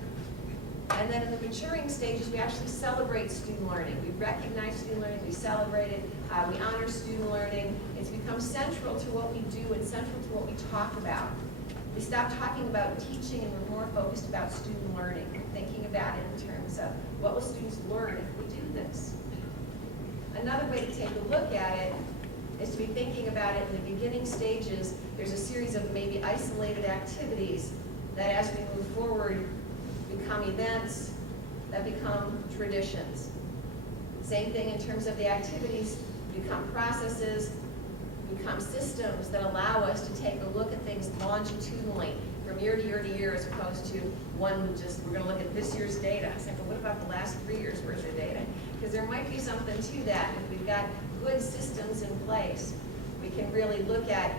And then in the maturing stages, we actually celebrate student learning. We recognize student learning, we celebrate it, we honor student learning. It's become central to what we do and central to what we talk about. We stop talking about teaching and we're more focused about student learning. We're thinking about it in terms of what will students learn if we do this. Another way to take a look at it is to be thinking about it in the beginning stages. There's a series of maybe isolated activities that as we move forward become events that become traditions. Same thing in terms of the activities, become processes, become systems that allow us to take a look at things longitudinally from year to year to year, as opposed to one just, we're going to look at this year's data. I said, but what about the last 3 years worth of data? Because there might be something to that. If we've got good systems in place, we can really look at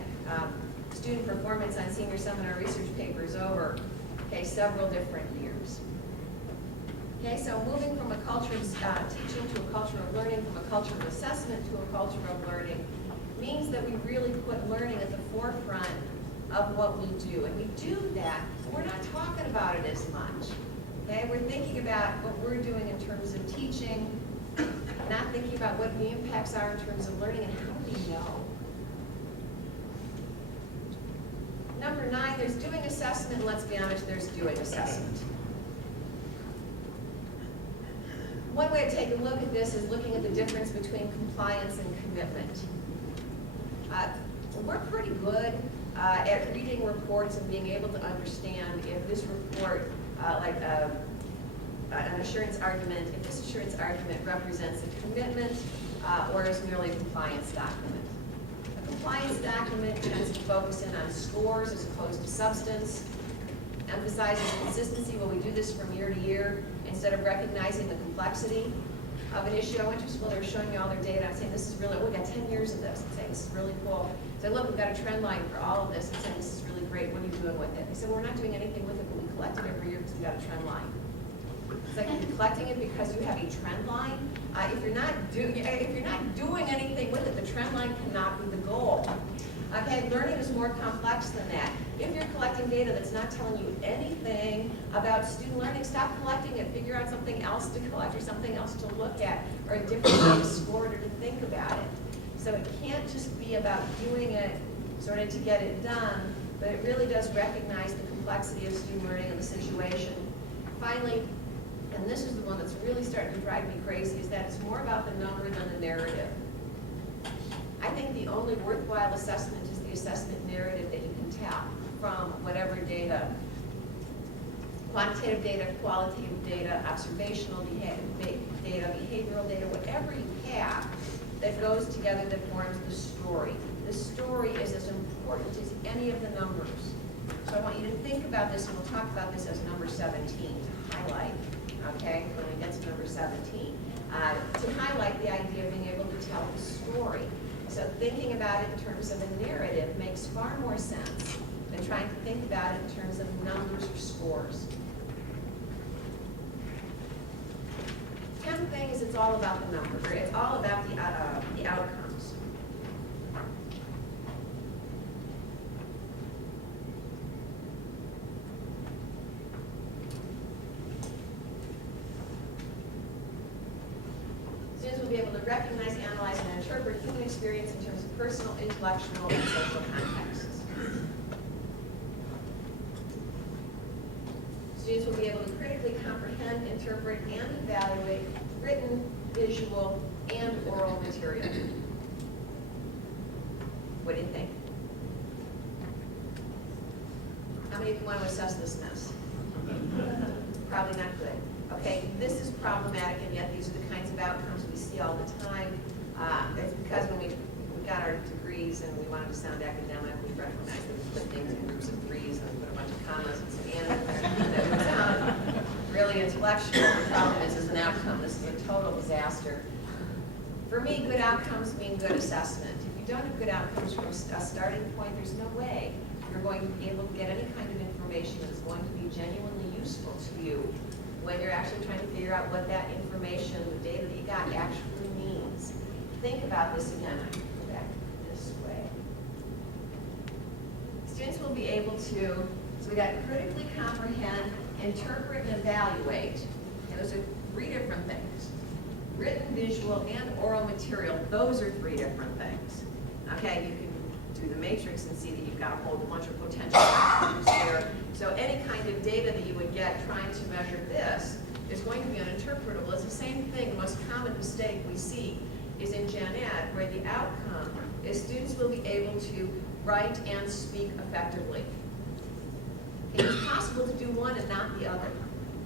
student performance on senior seminar research papers over several different years. Okay, so moving from a culture of teaching to a culture of learning, from a culture of assessment to a culture of learning, means that we really put learning at the forefront of what we do. And we do that, but we're not talking about it as much. Okay, we're thinking about what we're doing in terms of teaching, not thinking about what the impacts are in terms of learning and how do we know. Number 9, there's doing assessment, and let's be honest, there's doing assessment. One way of taking a look at this is looking at the difference between compliance and commitment. We're pretty good at reading reports and being able to understand if this report, an assurance argument, if this assurance argument represents a commitment or is merely a compliance document. A compliance document tends to focus in on scores as opposed to substance, emphasizes consistency. Well, we do this from year to year instead of recognizing the complexity of an issue. I went to school, they were showing me all their data. I'm saying, this is really, we got 10 years of this. I'm saying, this is really cool. I said, look, we've got a trend line for all of this. I'm saying, this is really great. What are you doing with it? They said, well, we're not doing anything with it, but we collect it every year because we got a trend line. It's like you're collecting it because you have a trend line. If you're not doing anything with it, the trend line cannot be the goal. Okay, learning is more complex than that. If you're collecting data that's not telling you anything about student learning, stop collecting it. Figure out something else to collect or something else to look at or a different way to score it or to think about it. So it can't just be about doing it sort of to get it done, but it really does recognize the complexity of student learning and the situation. Finally, and this is the one that's really starting to drive me crazy, is that it's more about the number than the narrative. I think the only worthwhile assessment is the assessment narrative that you can tell from whatever data, quantitative data, qualitative data, observational data, behavioral data, whatever you have that goes together that forms the story. The story is as important as any of the numbers. So I want you to think about this, and we'll talk about this as number 17 to highlight, okay, when we get to number 17. To highlight the idea of being able to tell the story. So thinking about it in terms of a narrative makes far more sense than trying to think about it in terms of numbers or scores. 10 things, it's all about the number, or it's all about the outcomes. Students will be able to recognize, analyze, and interpret human experience in terms of personal, intellectual, and social contexts. Students will be able to critically comprehend, interpret, and evaluate written, visual, and oral material. What do you think? How many of you want to assess this mess? Probably not good. Okay, this is problematic, and yet these are the kinds of outcomes we see all the time. It's because when we got our degrees and we wanted to sound academic, we recognized that we put things in groups of threes and we put a bunch of commas and some and that would sound really intellectual. The problem is an outcome. This is a total disaster. For me, good outcomes mean good assessment. If you don't have good outcomes from a starting point, there's no way you're going to be able to get any kind of information that's going to be genuinely useful to you when you're actually trying to figure out what that information, the data that you got, actually means. Think about this again. I can go back this way. Students will be able to, so we got critically comprehend, interpret, and evaluate. And those are 3 different things. Written, visual, and oral material, those are 3 different things. Okay, you can do the matrix and see that you've got a whole bunch of potential factors here. So any kind of data that you would get trying to measure this is going to be uninterpretable. It's the same thing. The most common mistake we see is in Gen Ed, where the outcome is students will be able to write and speak effectively. It is possible to do one and not the other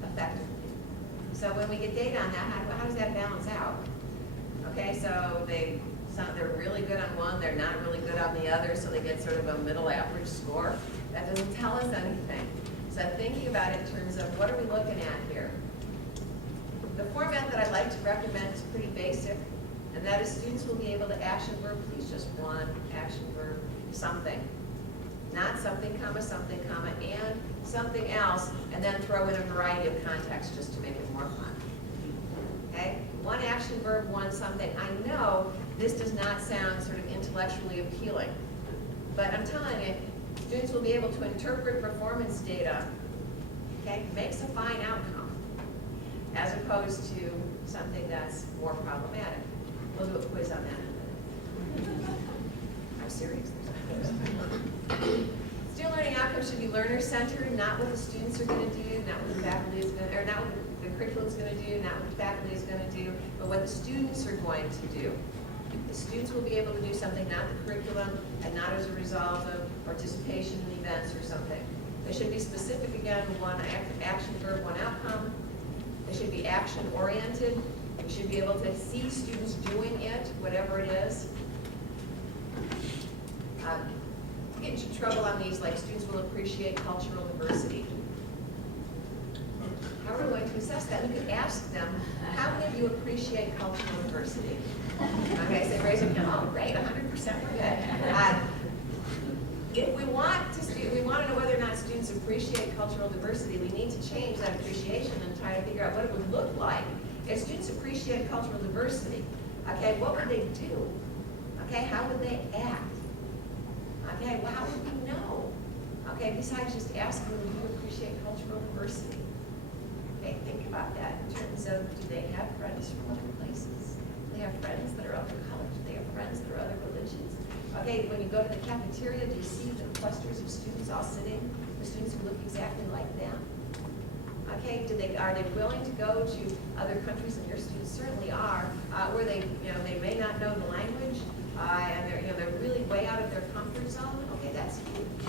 effectively. So when we get data on that, how does that balance out? Okay, so they're really good on one, they're not really good on the other, so they get sort of a middle average score. That doesn't tell us anything. So thinking about it in terms of what are we looking at here? The format that I'd like to recommend is pretty basic, and that is students will be able to action verb, please, just one, action verb, something. Not something, comma, and something else, and then throw in a variety of contexts just to make it more fun. Okay? One action verb, one something. I know this does not sound sort of intellectually appealing, but I'm telling you, students will be able to interpret performance data, okay, makes a fine outcome, as opposed to something that's more problematic. We'll do a quiz on that in a minute. I'm serious. Student learning outcomes should be learner-centered, not what the students are going to do, not what the faculty is going to, or not what the the curriculum's gonna do, not what the faculty is gonna do, but what the students are going to do. The students will be able to do something, not the curriculum, and not as a result of participation in events or something. They should be specific again, one action, verb, one outcome. They should be action-oriented. We should be able to see students doing it, whatever it is. Get into trouble on these, like students will appreciate cultural diversity. How are we going to assess that? We could ask them, how many of you appreciate cultural diversity? Okay, so raise your hand, oh, great, 100%, we're good. If we want to know whether or not students appreciate cultural diversity, we need to change that appreciation and try to figure out what it would look like if students appreciate cultural diversity. Okay, what would they do? Okay, how would they act? Okay, well, how would we know? Okay, besides just asking them, do you appreciate cultural diversity? Okay, think about that in terms of, do they have friends from other places? Do they have friends that are other colors? Do they have friends that are other religions? Okay, when you go to the cafeteria, do you see the clusters of students all sitting? The students who look exactly like them? Okay, are they willing to go to other countries, and your students certainly are, where they may not know the language, and they're really way out of their comfort zone? Okay, that's huge.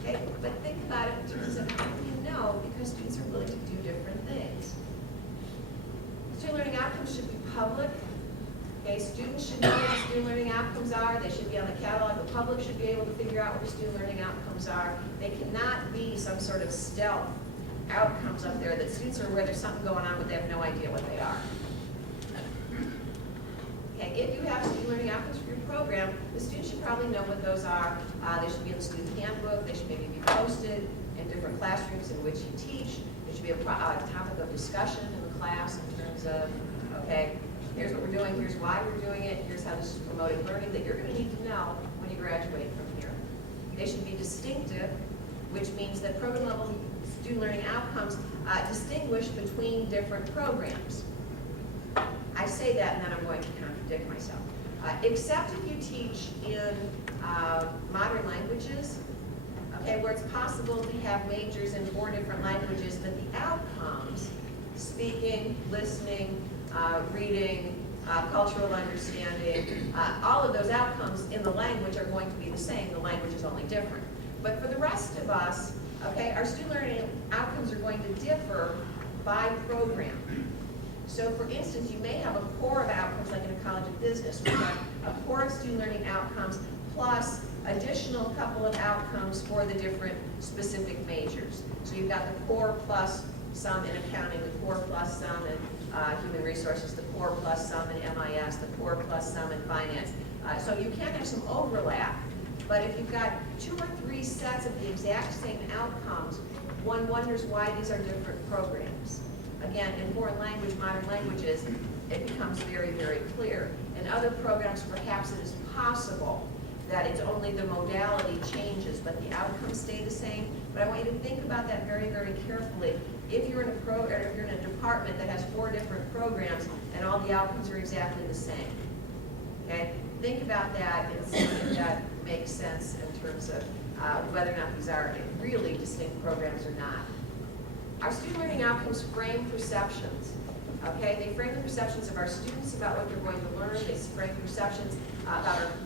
Okay, but think about it in terms of how do you know, because students are willing to do different things. Student learning outcomes should be public. Okay, students should know what the student learning outcomes are. They should be on the catalog. The public should be able to figure out what the student learning outcomes are. They cannot be some sort of stealth outcomes up there that students are aware there's something going on, but they have no idea what they are. Okay, if you have student learning outcomes for your program, the students should probably know what those are. They should be in the student handbook. They should maybe be posted in different classrooms in which you teach. There should be a topic of discussion in the class in terms of, okay, here's what we're doing, here's why we're doing it, here's how this is promoting learning that you're going to need to know when you graduate from here. They should be distinctive, which means that program level student learning outcomes distinguish between different programs. I say that and then I'm going to contradict myself. Except if you teach in modern languages, okay, where it's possible to have majors in 4 different languages, but the outcomes, speaking, listening, reading, cultural understanding, all of those outcomes in the language are going to be the same. The language is only different. But for the rest of us, okay, our student learning outcomes are going to differ by program. So for instance, you may have a core of outcomes, like in a College of Business, where you have a core of student learning outcomes plus additional couple of outcomes for the different specific majors. So you've got the core plus some in accounting, the core plus some in human resources, the core plus some in MIS, the core plus some in finance. So you can have some overlap, but if you've got 2 or 3 sets of the exact same outcomes, one wonders why these are different programs. Again, in foreign language, modern languages, it becomes very, very clear. In other programs, perhaps it is possible that it's only the modality changes, but the outcomes stay the same. But I want you to think about that very, very carefully. If you're in a department that has 4 different programs and all the outcomes are exactly the same, okay? Think about that and see if that makes sense in terms of whether or not these are really distinct programs or not. Our student learning outcomes frame perceptions. Okay, they frame the perceptions of our students about what they're going to learn. They frame perceptions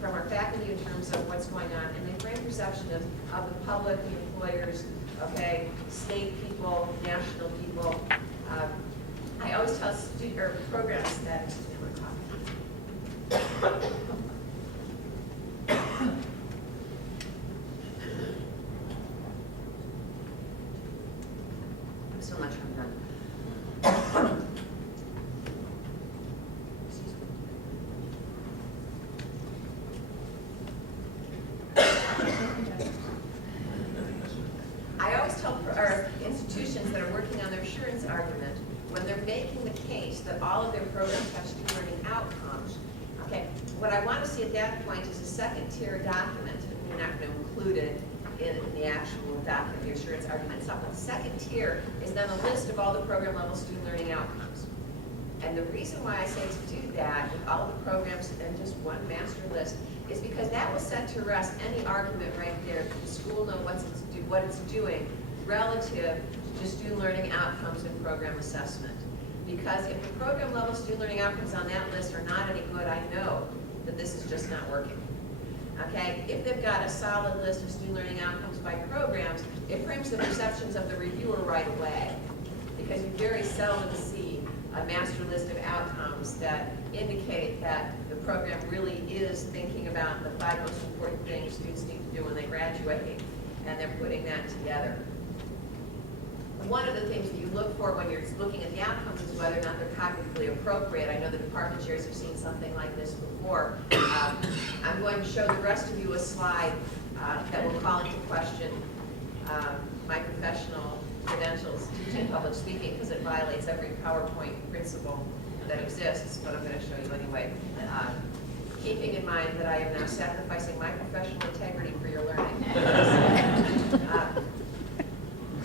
from our faculty in terms of what's going on, and they frame perception of the public, the employers, okay, state people, national people. I always tell programs that. I'm so much I'm done. I always tell our institutions that are working on their assurance argument, when they're making the case that all of their programs have student learning outcomes, okay, what I want to see at that point is a second-tier document. We're not going to include it in the actual document, the assurance argument itself. But the second tier is then a list of all the program-level student learning outcomes. And the reason why I say to do that with all of the programs and just one master list is because that will set to rest any argument right there. The school know what it's doing relative to student learning outcomes and program assessment. Because if the program level student learning outcomes on that list are not any good, I know that this is just not working. Okay, if they've got a solid list of student learning outcomes by programs, it frames the perceptions of the reviewer right away. Because you very seldom see a master list of outcomes that indicate that the program really is thinking about the 5 most important things students need to do when they graduate, and they're putting that together. One of the things that you look for when you're looking at the outcomes is whether or not they're cognitively appropriate. I know the department chairs have seen something like this before. I'm going to show the rest of you a slide that will call into question my professional credentials teaching public speaking, because it violates every PowerPoint principle that exists, but I'm going to show you anyway. Keeping in mind that I am now sacrificing my professional integrity for your learning.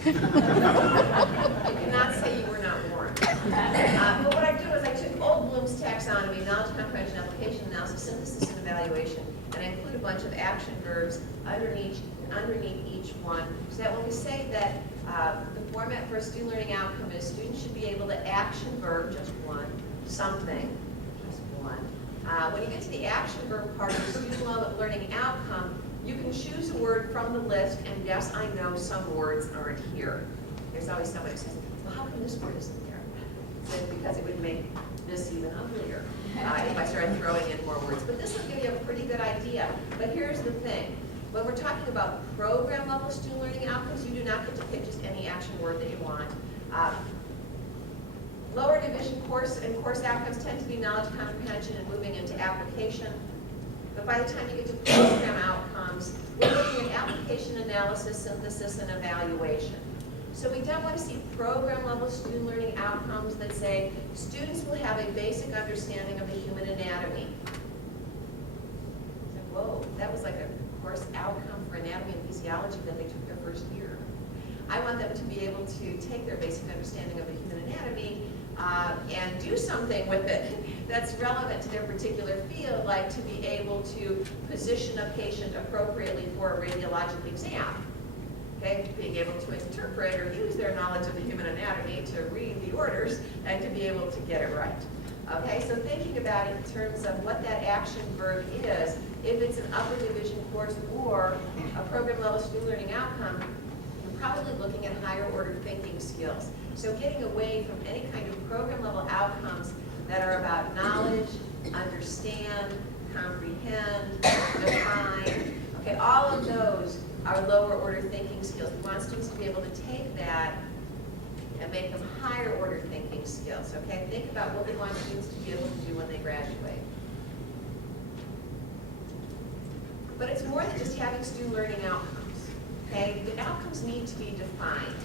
You cannot say you were not warned. But what I do is I took old Bloom's taxonomy, knowledge comprehension, application, analysis, synthesis, and evaluation, and I include a bunch of action verbs underneath each one, so that when we say that the format for a student learning outcome is students should be able to action verb, just one, something, just one. When you get to the action verb part of the student learning outcome, you can choose a word from the list, and yes, I know some words aren't here. There's always somebody who says, well, how come this word isn't there? It's because it would make this even uglier if I started throwing in more words. But this will give you a pretty good idea. But here's the thing. When we're talking about program level student learning outcomes, you do not get to pick just any action word that you want. Lower division course and course outcomes tend to be knowledge comprehension and moving into application. But by the time you get to program outcomes, we're looking at application analysis, synthesis, and evaluation. So we don't want to see program level student learning outcomes that say students will have a basic understanding of the human anatomy. It's like, whoa, that was like a course outcome for anatomy and physiology that they took their first year. I want them to be able to take their basic understanding of the human anatomy and do something with it that's relevant to their particular field, like to be able to position a patient appropriately for a radiologic exam. Okay, being able to interpret or use their knowledge of the human anatomy to read the orders and to be able to get it right. Okay, so thinking about it in terms of what that action verb is, if it's an upper division course or a program level student learning outcome, you're probably looking at higher order thinking skills. So getting away from any kind of program level outcomes that are about knowledge, understand, comprehend, define. Okay, all of those are lower order thinking skills. We want students to be able to take that and make them higher order thinking skills. Okay, think about what we want students to be able to do when they graduate. But it's more than just having student learning outcomes. Okay, the outcomes need to be defined.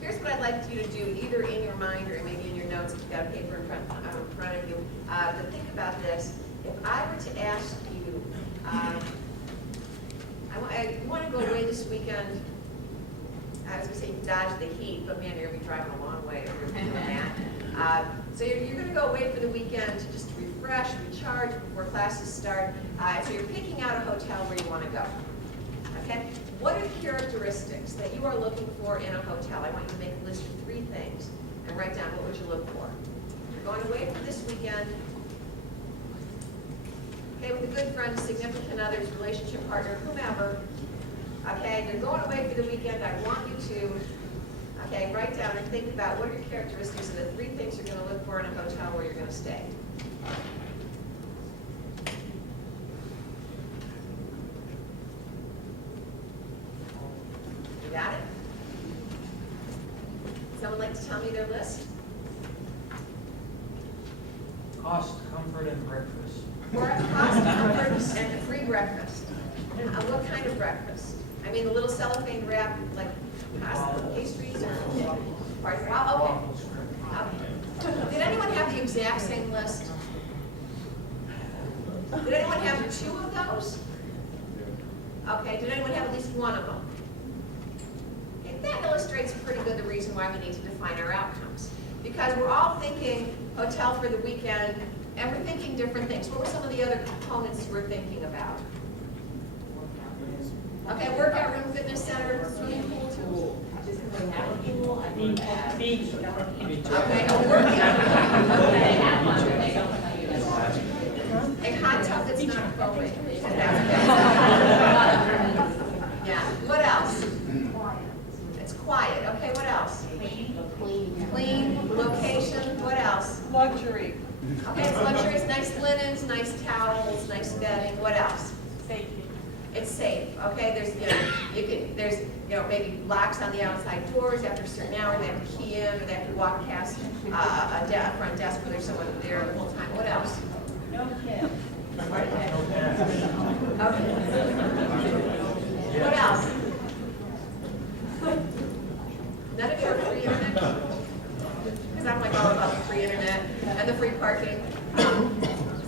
Here's what I'd like you to do, either in your mind or maybe in your notes if you've got a paper in front of you. But think about this. If I were to ask you, I want to go away this weekend. I was going to say dodge the heat, but man, you're going to be driving a long way if you're doing that. So you're going to go away for the weekend to just refresh, recharge before classes start. So you're picking out a hotel where you want to go. Okay? What are the characteristics that you are looking for in a hotel? I want you to make a list of 3 things and write down what would you look for. You're going away for this weekend. Okay, with a good friend, significant others, relationship partner, whomever. Okay, they're going away for the weekend. I want you to, okay, write down and think about what are your characteristics of the 3 things you're going to look for in a hotel where you're going to stay. You got it? Someone like to tell me their list? Cost, comfort, and breakfast. For a cost, comfort, and a free breakfast. What kind of breakfast? I mean, the little cellophane wrap, like pasta, pastries, or pardon? Well, Waffles, okay. Did anyone have the exact same list? Did anyone have 2 of those? Okay, did anyone have at least 1 of them? Okay, that illustrates pretty good the reason why we need to define our outcomes. Because we're all thinking hotel for the weekend, and we're thinking different things. What were some of the other components you were thinking about? Okay, workout room, fitness center, they have a pool, I think that. Beach. Okay, a working. They have one, but they don't tell you that's. A hot tub that's not flowing. Yeah, what else? It's quiet, okay, what else? Clean, location, what else? Luxury. Okay, it's luxury, it's nice linens, nice towels, nice bedding, what else? Safety. It's safe, okay, there's maybe locks on the outside doors after a certain hour, they have to key in, or they have to walk past a front desk where there's someone there the whole time, what else? No kids. Okay. What else? None of you have free internet? Because I'm like all about the free internet and the free parking.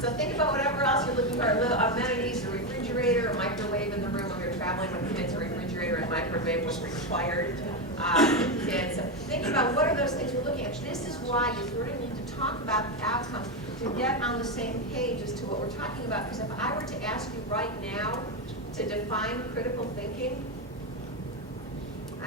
So think about whatever else you're looking for, amenities, a refrigerator, a microwave in the room when you're traveling with kids, a refrigerator and microwave was required. And so think about what are those things we're looking at. This is why you sort of need to talk about the outcomes to get on the same page as to what we're talking about. Because if I were to ask you right now to define critical thinking,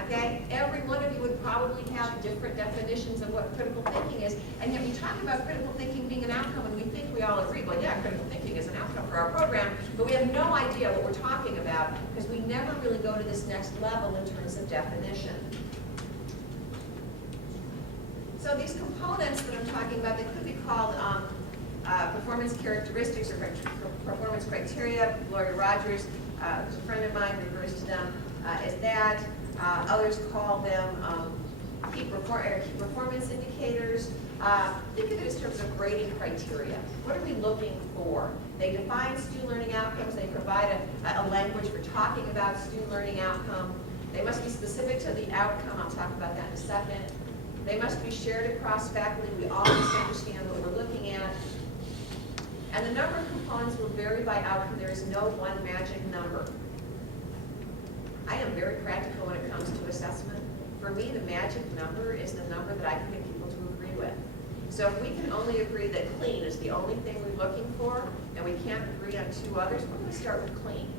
okay, every one of you would probably have different definitions of what critical thinking is. And yet we talk about critical thinking being an outcome, and we think we all agree, well, yeah, critical thinking is an outcome for our program, but we have no idea what we're talking about because we never really go to this next level in terms of definition. So these components that I'm talking about, they could be called performance characteristics or performance criteria. Gloria Rogers, who's a friend of mine, refers to them as that. Others call them key performance indicators. Think of it in terms of grading criteria. What are we looking for? They define student learning outcomes. They provide a language for talking about student learning outcome. They must be specific to the outcome. I'll talk about that in a second. They must be shared across faculty. We all must understand what we're looking at. And the number of components will vary by outcome. There is no one magic number. I am very practical when it comes to assessment. For me, the magic number is the number that I can get people to agree with. So if we can only agree that clean is the only thing we're looking for, and we can't agree on two others, we're going to start with clean.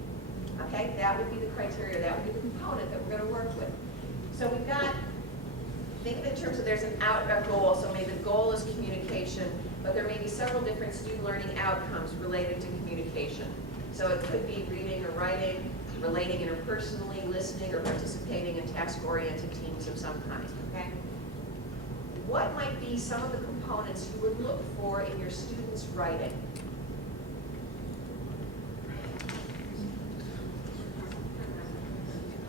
Okay, that would be the criteria, that would be the component that we're going to work with. So we've got, think of it in terms of there's a goal, so maybe the goal is communication, but there may be several different student learning outcomes related to communication. So it could be reading or writing, relating interpersonally, listening or participating in task-oriented teams of some kind, okay? What might be some of the components you would look for in your students' writing?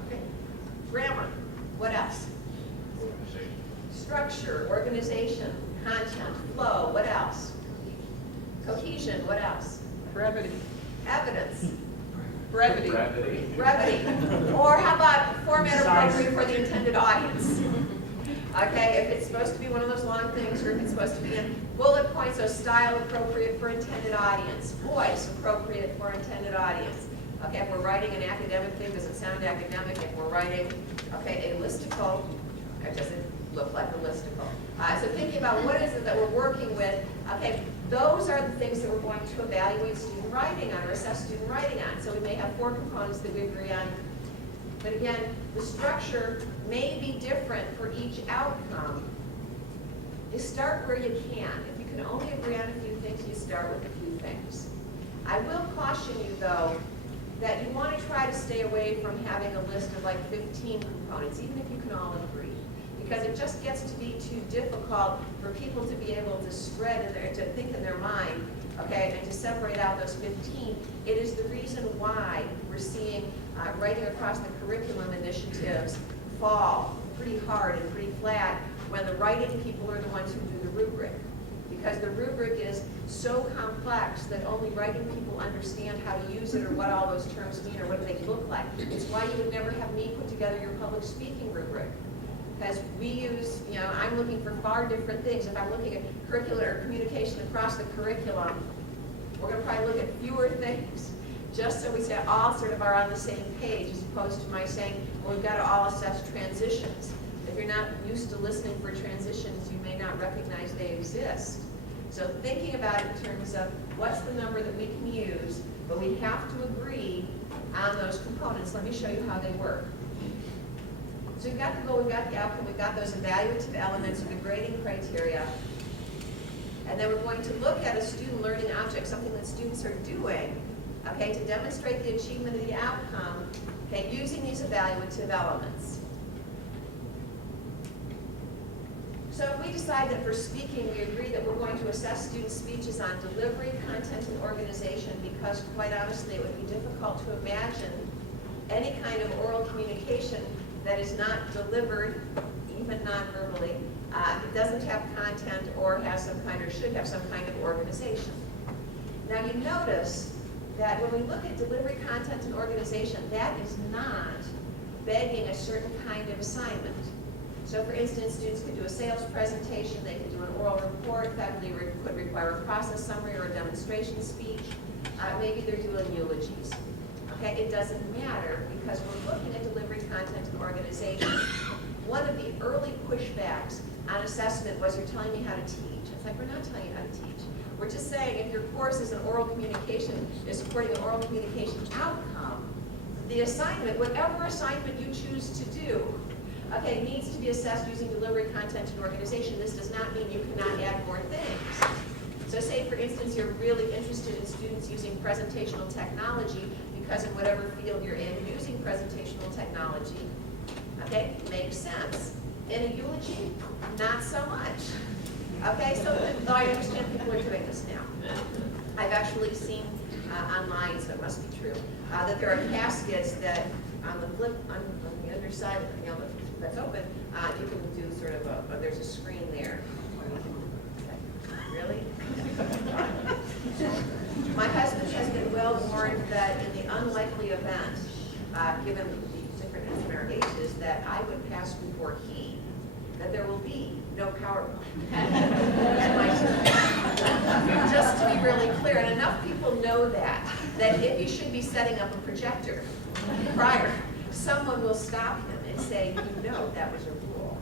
Okay. Grammar, what else? Structure, organization, content, flow, what else? Cohesion, what else? Brevity. Evidence. Brevity. Brevity. Or how about format appropriate for the intended audience? Okay, if it's supposed to be one of those long things, or if it's supposed to be in bullet points, so style appropriate for intended audience, voice appropriate for intended audience. Okay, if we're writing an academic thing, does it sound academic? If we're writing, okay, a listicle, it doesn't look like a listicle. So thinking about what is it that we're working with, okay, those are the things that we're going to evaluate student writing on or assess student writing on. So we may have 4 components that we agree on. But again, the structure may be different for each outcome. You start where you can. If you can only agree on a few things, you start with a few things. I will caution you, though, that you want to try to stay away from having a list of like 15 components, even if you can all agree. Because it just gets to be too difficult for people to be able to spread to think in their mind, okay, and to separate out those 15. It is the reason why we're seeing writing across the curriculum initiatives fall pretty hard and pretty flat when the writing people are the ones who do the rubric. Because the rubric is so complex that only writing people understand how to use it or what all those terms mean or what they look like. It's why you would never have me put together your public speaking rubric. Because we use, I'm looking for far different things. If I'm looking at curricular or communication across the curriculum, we're going to probably look at fewer things, just so we all sort of are on the same page, as opposed to my saying, well, we've got to all assess transitions. If you're not used to listening for transitions, you may not recognize they exist. So thinking about it in terms of what's the number that we can use, but we have to agree on those components. Let me show you how they work. So we've got the goal, we've got the outcome, we've got those evaluative elements of the grading criteria. And then we're going to look at a student learning object, something that students are doing, okay, to demonstrate the achievement of the outcome, okay, using these evaluative elements. So if we decide that for speaking, we agree that we're going to assess students' speeches on delivery, content, and organization, because quite honestly, it would be difficult to imagine any kind of oral communication that is not delivered, even non-verbally, it doesn't have content or has some kind, or should have some kind of organization. Now you notice that when we look at delivery, content, and organization, that is not begging a certain kind of assignment. So for instance, students could do a sales presentation, they could do an oral report, faculty could require a process summary or a demonstration speech, maybe they're doing eulogies. Okay, it doesn't matter because we're looking at delivery, content, and organization. One of the early pushbacks on assessment was, you're telling me how to teach. It's like, we're not telling you how to teach. We're just saying if your course is an oral communication, is supporting an oral communication outcome, the assignment, whatever assignment you choose to do, okay, needs to be assessed using delivery, content, and organization. This does not mean you cannot add more things. So say, for instance, you're really interested in students using presentational technology because in whatever field you're in, using presentational technology, okay, makes sense. In a eulogy, not so much. Okay, so though I understand people are doing this now. I've actually seen online, so it must be true, that there are caskets that on the flip, on the underside, you know, that's open, you can do sort of a, there's a screen there. Really? My husband has been well warned that in the unlikely event, given the difference in our ages, that I would pass before he, that there will be no PowerPoint at my school. Just to be really clear, and enough people know that if you should be setting up a projector prior, someone will stop him and say, you know, that was a rule.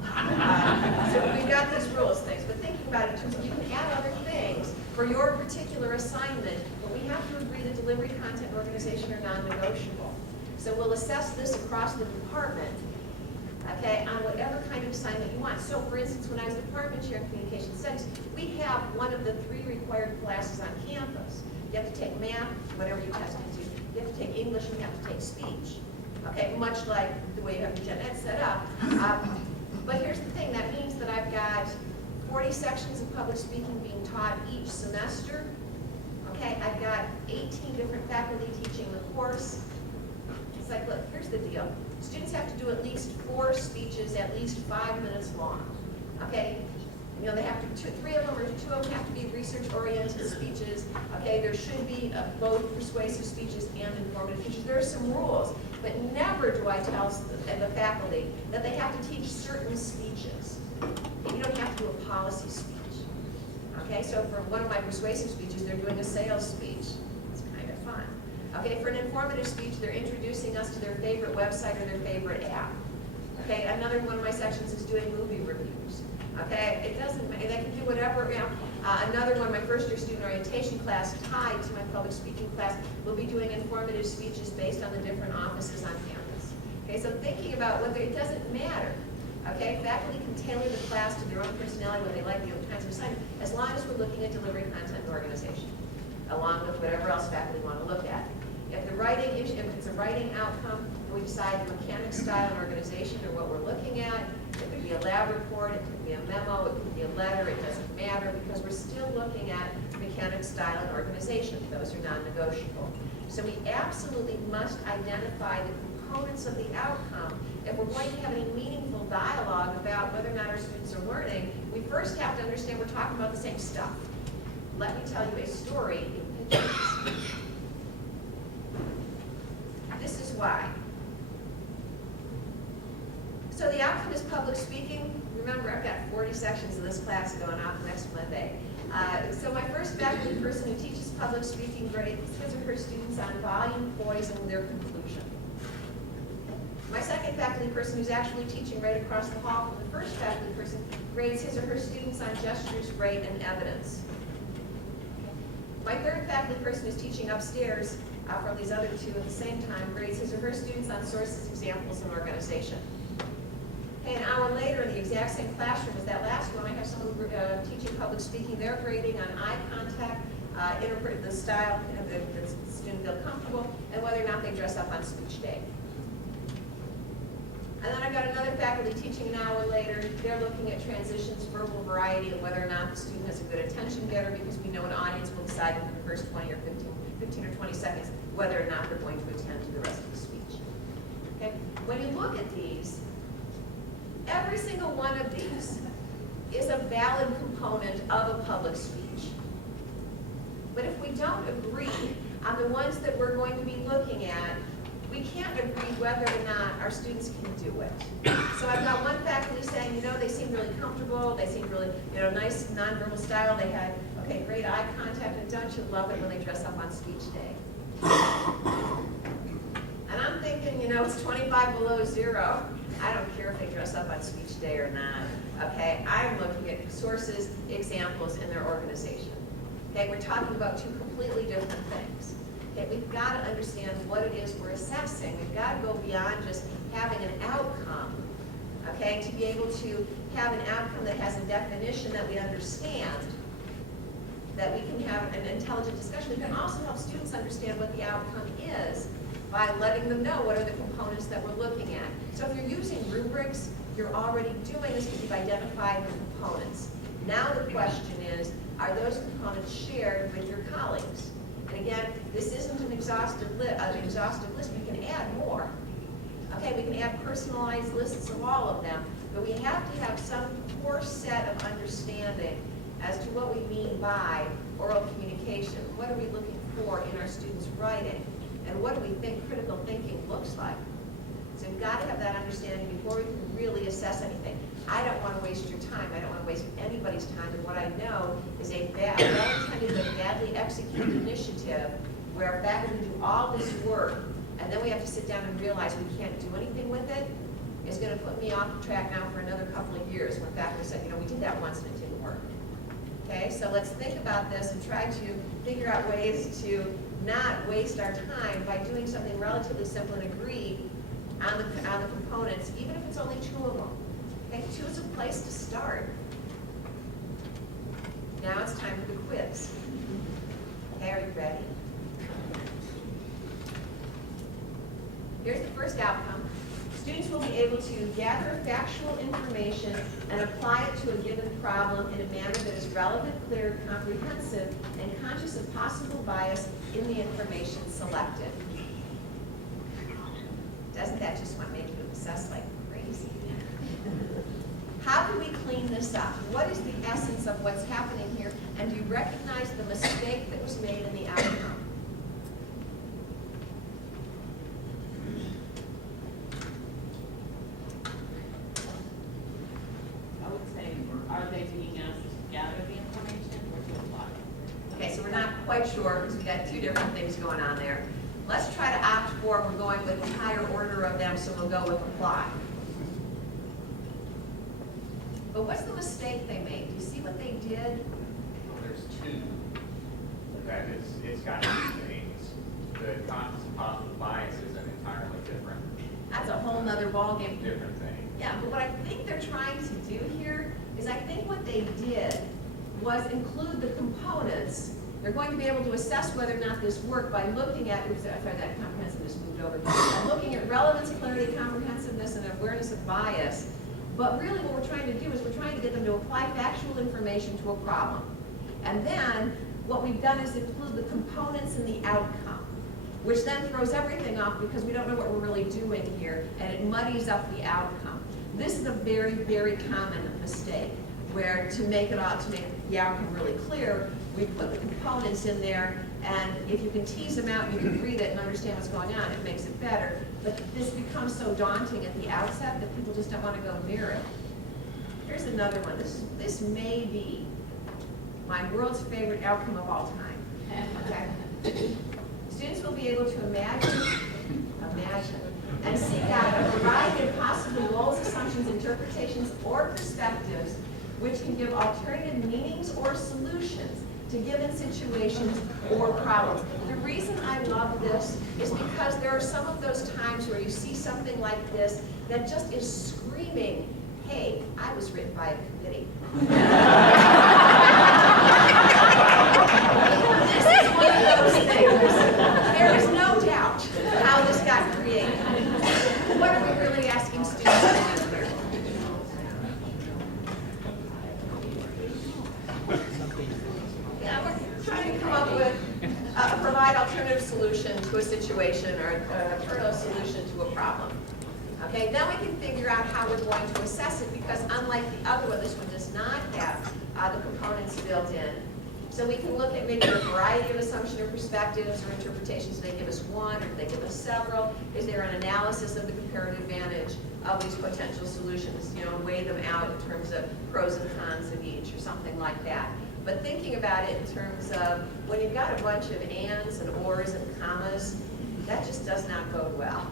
So we've got these rules things, but thinking about it, you can add other things for your particular assignment, but we have to agree that delivery, content, and organization are non-negotiable. So we'll assess this across the department, okay, on whatever kind of assignment you want. So for instance, when I was department chair in communication studies, we have one of the 3 required classes on campus. You have to take math, whatever you have to do. You have to take English and you have to take speech. Okay, much like the way you have your gen ed set up. But here's the thing, that means that I've got 40 sections of public speaking being taught each semester. Okay, I've got 18 different faculty teaching the course. It's like, look, here's the deal. Students have to do at least 4 speeches, at least 5 minutes long. Okay, you know, they have to, 3 of them or 2 of them have to be research-oriented speeches. Okay, there should be both persuasive speeches and informative speeches. There are some rules, but never do I tell the faculty that they have to teach certain speeches. You don't have to do a policy speech. Okay, so for one of my persuasive speeches, they're doing a sales speech. It's kind of fun. Okay, for an informative speech, they're introducing us to their favorite website or their favorite app. Okay, another one of my sections is doing movie reviews. Okay, it doesn't matter, they can do whatever, you know. Another one, my first year student orientation class, tied to my public speaking class, will be doing informative speeches based on the different offices on campus. Okay, so thinking about whether, it doesn't matter. Okay, faculty can tailor the class to their own personality, what they like, the kinds of assignments, as long as we're looking at delivery, content, and organization, along with whatever else faculty want to look at. If the writing issue, if it's a writing outcome, and we decide the mechanics, style, and organization are what we're looking at, it could be a lab report, it could be a memo, it could be a letter, it doesn't matter, because we're still looking at mechanics, style, and organization. Those are non-negotiable. So we absolutely must identify the components of the outcome. If we're going to have any meaningful dialogue about whether or not our students are learning, we first have to understand we're talking about the same stuff. Let me tell you a story in pictures. This is why. So the outcome is public speaking. Remember, I've got 40 sections of this class going off next Monday. So my first faculty person who teaches public speaking grades his or her students on volume, poise, and their conclusion. My second faculty person who's actually teaching right across the hall from the first faculty person grades his or her students on gestures, rate, and evidence. My third faculty person who's teaching upstairs from these other 2 at the same time grades his or her students on sources, examples, and organization. Okay, an hour later, in the exact same classroom as that last one, I have someone teaching public speaking. They're grading on eye contact, interpret the style that the student feel comfortable, and whether or not they dress up on speech day. And then I've got another faculty teaching an hour later. They're looking at transitions, verbal variety, and whether or not the student has a good attention getter, because we know an audience will decide in the first 20 or 15 or 20 seconds whether or not they're going to attend to the rest of the speech. Okay? When you look at these, every single one of these is a valid component of a public speech. But if we don't agree on the ones that we're going to be looking at, we can't agree whether or not our students can do it. So I've got one faculty saying, they seem really comfortable, they seem really, nice nonverbal style, they had, great eye contact, and don't you love it when they dress up on speech day? And I'm thinking, it's 25 below zero. I don't care if they dress up on speech day or not, okay? I'm looking at sources, examples in their organization. Okay, we're talking about two completely different things. Okay, we've got to understand what it is we're assessing. We've got to go beyond just having an outcome, okay, to be able to have an outcome that has a definition that we understand, that we can have an intelligent discussion. We can also help students understand what the outcome is by letting them know what are the components that we're looking at. So if you're using rubrics, you're already doing this because you've identified the components. Now the question is, are those components shared with your colleagues? And again, this isn't an exhaustive list. We can add more. Okay, we can add personalized lists of all of them, but we have to have some core set of understanding as to what we mean by oral communication. What are we looking for in our students' writing? And what do we think critical thinking looks like? So we've got to have that understanding before we can really assess anything. I don't want to waste your time. I don't want to waste anybody's time. And what I know is a well-intended but badly executed initiative where faculty do all this work, and then we have to sit down and realize we can't do anything with it, is going to put me off the track now for another couple of years when faculty said, we did that once and it didn't work. Okay, so let's think about this and try to figure out ways to not waste our time by doing something relatively simple and agree on the components, even if it's only two of them. Okay, two is a place to start. Now it's time for the quiz. Okay, are you ready? Here's the first outcome. Students will be able to gather factual information and apply it to a given problem in a manner that is relevant, clear, comprehensive, and conscious of possible bias in the information selected. Doesn't that just want to make you obsess like crazy? How can we clean this up? What is the essence of what's happening here? And do you recognize the mistake that was made in the outcome? I would say, are they being asked to gather the information or to apply? Okay, so we're not quite sure because we've got two different things going on there. Let's try to opt for, we're going with the higher order of them, so we'll go with apply. But what's the mistake they made? Do you see what they did? There's two. In fact, it's got two things. The conscious and possible bias is an entirely different That's a whole nother ballgame. thing. Yeah, but what I think they're trying to do here is I think what they did was include the components. They're going to be able to assess whether or not this worked by looking at, oops, sorry, that comprehensiveness moved over, by looking at relevance, clarity, comprehensiveness, and awareness of bias. But really what we're trying to do is we're trying to get them to apply factual information to a problem. And then what we've done is include the components in the outcome, which then throws everything off because we don't know what we're really doing here, and it muddies up the outcome. This is a very, very common mistake, where to make the outcome really clear, we put the components in there, and if you can tease them out and you can read it and understand what's going on, it makes it better. But this becomes so daunting at the outset that people just don't want to go near it. Here's another one. This may be my world's favorite outcome of all time. Okay? Students will be able to imagine, and seek out a variety of possible goals, assumptions, interpretations, or perspectives which can give alternative meanings or solutions to given situations or problems. The reason I love this is because there are some of those times where you see something like this that just is screaming, hey, I was written by a committee. This is one of those things. There is no doubt how this got created. What are we really asking students to do here? Yeah, we're trying to come up with, provide alternative solution to a situation or an alternative solution to a problem. Okay, then we can figure out how we're going to assess it, because unlike the other one, this one does not have the components built in. So we can look at maybe a variety of assumptions or perspectives or interpretations. Do they give us one, or do they give us several? Is there an analysis of the comparative advantage of these potential solutions, and weigh them out in terms of pros and cons of each or something like that. But thinking about it in terms of when you've got a bunch of ands and ors and commas, that just does not bode well.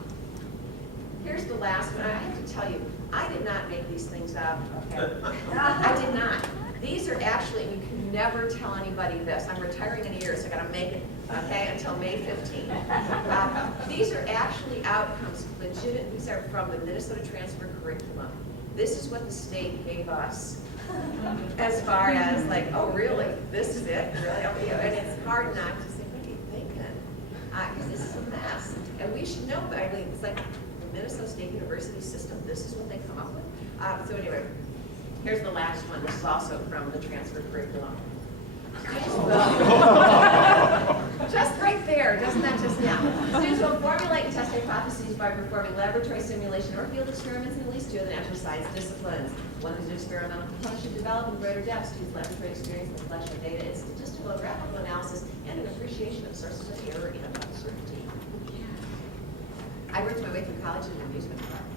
Here's the last one. I have to tell you, I did not make these things up, okay? I did not. These are actually, you can never tell anybody this. I'm retiring in a year, so I gotta make it, okay, until May 15th. These are actually outcomes, legitimate, these are from the Minnesota Transfer Curriculum. This is what the state gave us. As far as like, oh really, this is it, really? And it's hard not to say, what are you thinking? Because this is a mess. And we should know, I mean, it's like the Minnesota State University system, this is what they come up with. So anyway, here's the last one. This is also from the transfer curriculum. Just right there, doesn't that just, yeah. Students will formulate and test hypotheses by performing laboratory simulation or field experiments in at least two of the natural science disciplines. One is experimental component should develop in greater depth, students' laboratory experience with collection of data and statistical and graphical analysis and an appreciation of sources of error and uncertainty. I worked my way through college in an amusement park.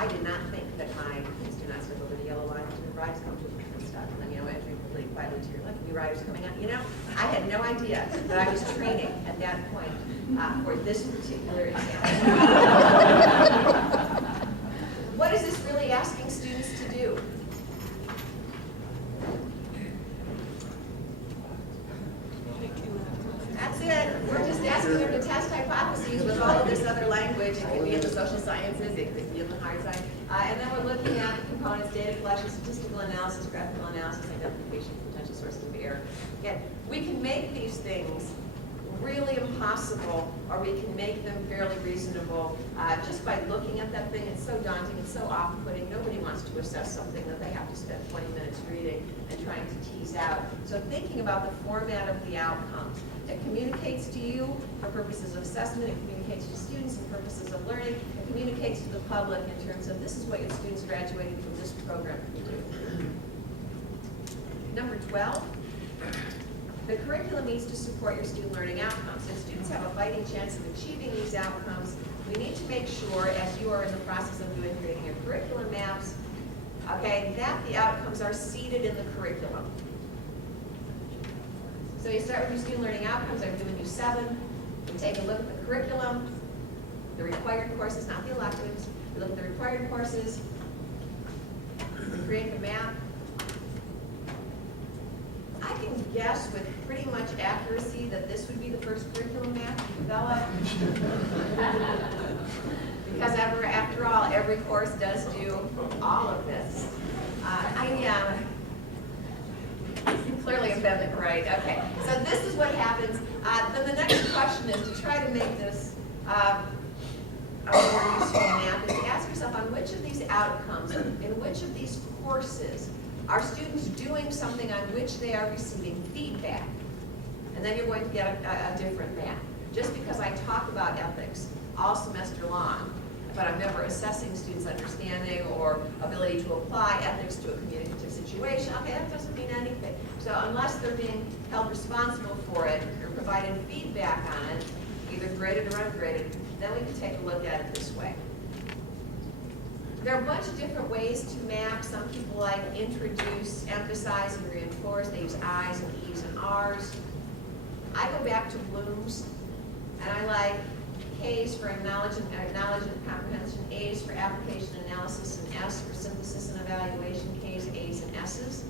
I did not think that my kids do not step over the yellow line when the rides come to them and stuff. And then, entering really quietly to your left, new riders coming up. I had no idea that I was training at that point for this particular example. What is this really asking students to do? That's it. We're just asking them to test hypotheses with all of this other language. It could be in the social sciences, it could be in the hard science. And then we're looking at components, data collection, statistical analysis, graphical analysis, identification of potential sources of error. Again, we can make these things really impossible, or we can make them fairly reasonable just by looking at that thing. It's so daunting, it's so off-putting. Nobody wants to assess something that they have to spend 20 minutes reading and trying to tease out. So thinking about the format of the outcomes. It communicates to you for purposes of assessment, it communicates to students for purposes of learning, it communicates to the public in terms of this is what your students graduating from this program can do. Number 12. The curriculum needs to support your student learning outcomes. If students have a fighting chance of achieving these outcomes, we need to make sure, as you are in the process of creating your curriculum maps, okay, that the outcomes are seated in the curriculum. So you start with your student learning outcomes. I've given you 7. We take a look at the curriculum, the required courses, not the electives. We look at the required courses, we create the map. I can guess with pretty much accuracy that this would be the first curriculum map you develop. Because after all, every course does do all of this. Clearly I'm been right. Okay, so this is what happens. Then the next question is to try to make this a more useful map, is to ask yourself on which of these outcomes, in which of these courses, are students doing something on which they are receiving feedback? And then you're going to get a different map. Just because I talk about ethics all semester long, but I'm never assessing students' understanding or ability to apply ethics to a communicative situation, okay, that doesn't mean anything. So unless they're being held responsible for it or provided feedback on it, either graded or ungraded, then we can take a look at it this way. There are a bunch of different ways to map. Some people like introduce, emphasize, and reinforce. They use I's and E's and R's. I go back to Bloom's, and I like K's for knowledge and comprehension, A's for application and analysis, and S for synthesis and evaluation, K's, A's, and S's.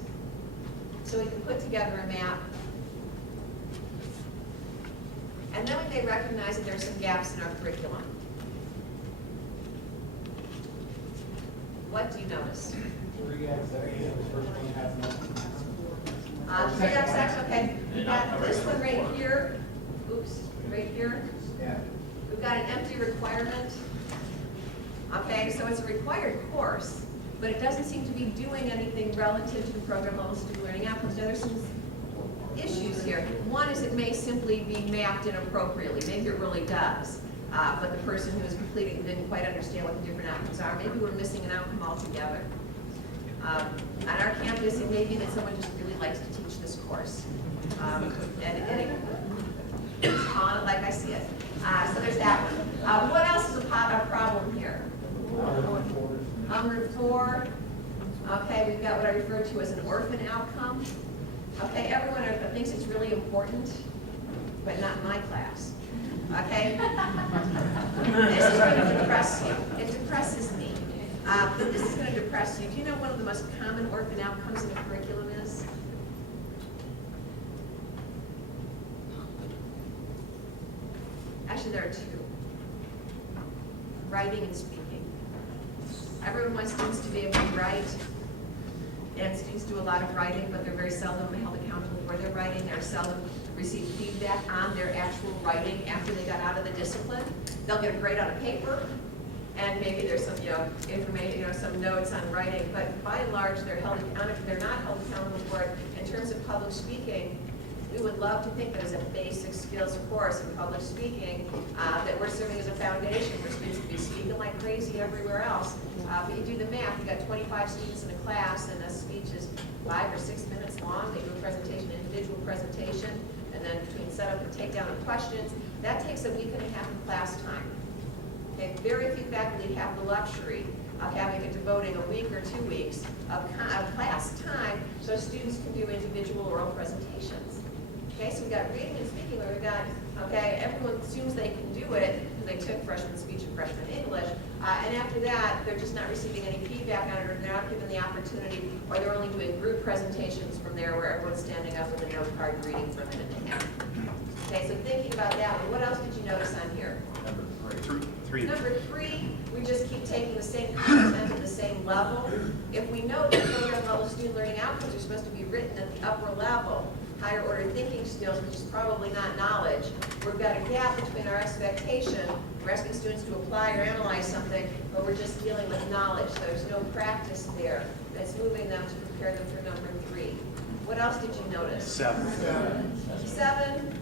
So we can put together a map And then we may recognize that there are some gaps in our curriculum. What do you notice? 3XX, okay. We've got this one right here. Oops, right here. We've got an empty requirement. Okay, so it's a required course, but it doesn't seem to be doing anything relative to the program level student learning outcomes. Now, there's some issues here. One is it may simply be mapped inappropriately. Maybe it really does. But the person who is completing it didn't quite understand what the different outcomes are. Maybe we're missing an outcome altogether. On our campus, it may be that someone just really likes to teach this course. And it's on it like I see it. So there's that one. What else is a problem here? Group 4. Okay, we've got what I refer to as an orphan outcome. Okay, everyone thinks it's really important, but not in my class. Okay? This is going to depress you. It depresses me. This is going to depress you. Do you know one of the most common orphan outcomes in a curriculum is? Actually, there are 2. Writing and speaking. Everyone wants students to be able to write, and students do a lot of writing, but they're very seldom held accountable for their writing. They're seldom receive feedback on their actual writing after they got out of the discipline. They'll get a grade on a paper, and maybe there's some, information, some notes on writing, but by and large, they're not held accountable for it. In terms of public speaking, we would love to think that as a basic skills course in public speaking, that we're serving as a foundation for students to be speaking like crazy everywhere else. But you do the math, you've got 25 students in a class, and a speech is 5 or 6 minutes long. They do a presentation, individual presentation, and then between setup and takedown of questions, that takes a week and a half of class time. Okay, very few faculty have the luxury of having it devoting a week or 2 weeks of class time so students can do individual oral presentations. Okay, so we've got reading and speaking, where we've got, everyone assumes they can do it because they took freshman speech and freshman English, and after that, they're just not receiving any feedback on it, or they're not given the opportunity, or they're only doing group presentations from there where everyone's standing up with a note card and reading for a minute and a half. Okay, so thinking about that, what else did you notice on here? Number 3. Number 3, we just keep taking the same content at the same level. If we know that program level student learning outcomes are supposed to be written at the upper level, higher order thinking skills, which is probably not knowledge, we've got a gap between our expectation. We're asking students to apply or analyze something, but we're just dealing with knowledge. So there's no practice there that's moving them to prepare them for number 3. What else did you notice? 7. 7.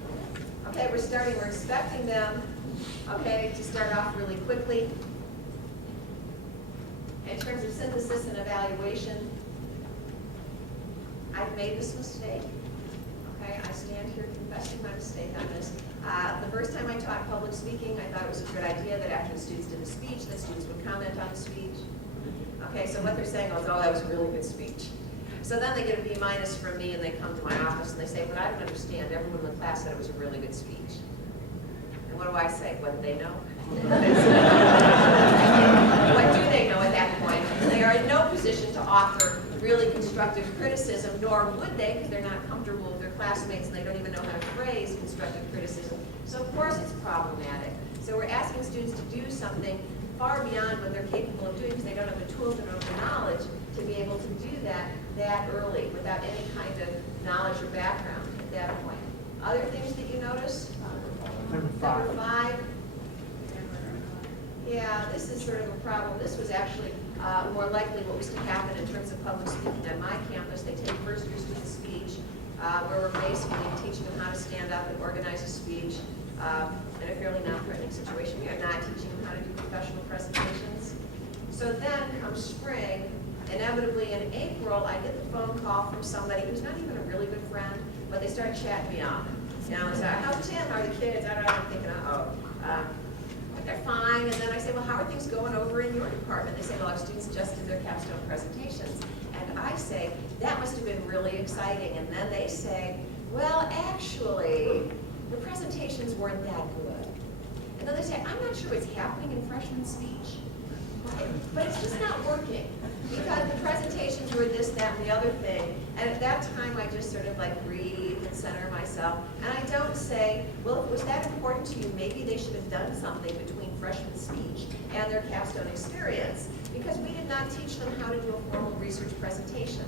Okay, we're expecting them, to start off really quickly. In terms of synthesis and evaluation, I've made this mistake. Okay, I stand here confessing my mistake on this. The first time I taught public speaking, I thought it was a good idea that after the students did the speech, the students would comment on the speech. Okay, so what they're saying is, oh, that was a really good speech. So then they get a B- from me, and they come to my office and they say, but I don't understand. Everyone in the class said it was a really good speech. And what do I say? What do they know? What do they know at that point? They are in no position to offer really constructive criticism, nor would they, because they're not comfortable with their classmates and they don't even know how to phrase constructive criticism. So of course it's problematic. So we're asking students to do something far beyond what they're capable of doing because they don't have the tools and the knowledge to be able to do that early without any kind of knowledge or background at that point. Other things that you notice? Number 5. Yeah, this is sort of a problem. This was actually more likely what was to happen in terms of public speaking on my campus. They take first-year students' speech, where we're basically teaching them how to stand up and organize a speech in a fairly non-threatening situation. We are not teaching them how to do professional presentations. So then, come spring, inevitably in April, I get the phone call from somebody who's not even a really good friend, but they start chatting me up. They say, how's Tim? How are the kids? I'm thinking, they're fine. And then I say, well, how are things going over in your department? They say, well, our students just did their capstone presentations. And I say, that must have been really exciting. And then they say, well, actually, the presentations weren't that good. And then they say, I'm not sure what's happening in freshman speech, But it's just not working, because the presentations were this, that, and the other thing, and at that time, I just sort of like breathe and center myself, and I don't say, well, if it was that important to you, maybe they should have done something between freshman speech and their capstone experience, because we did not teach them how to do a formal research presentation.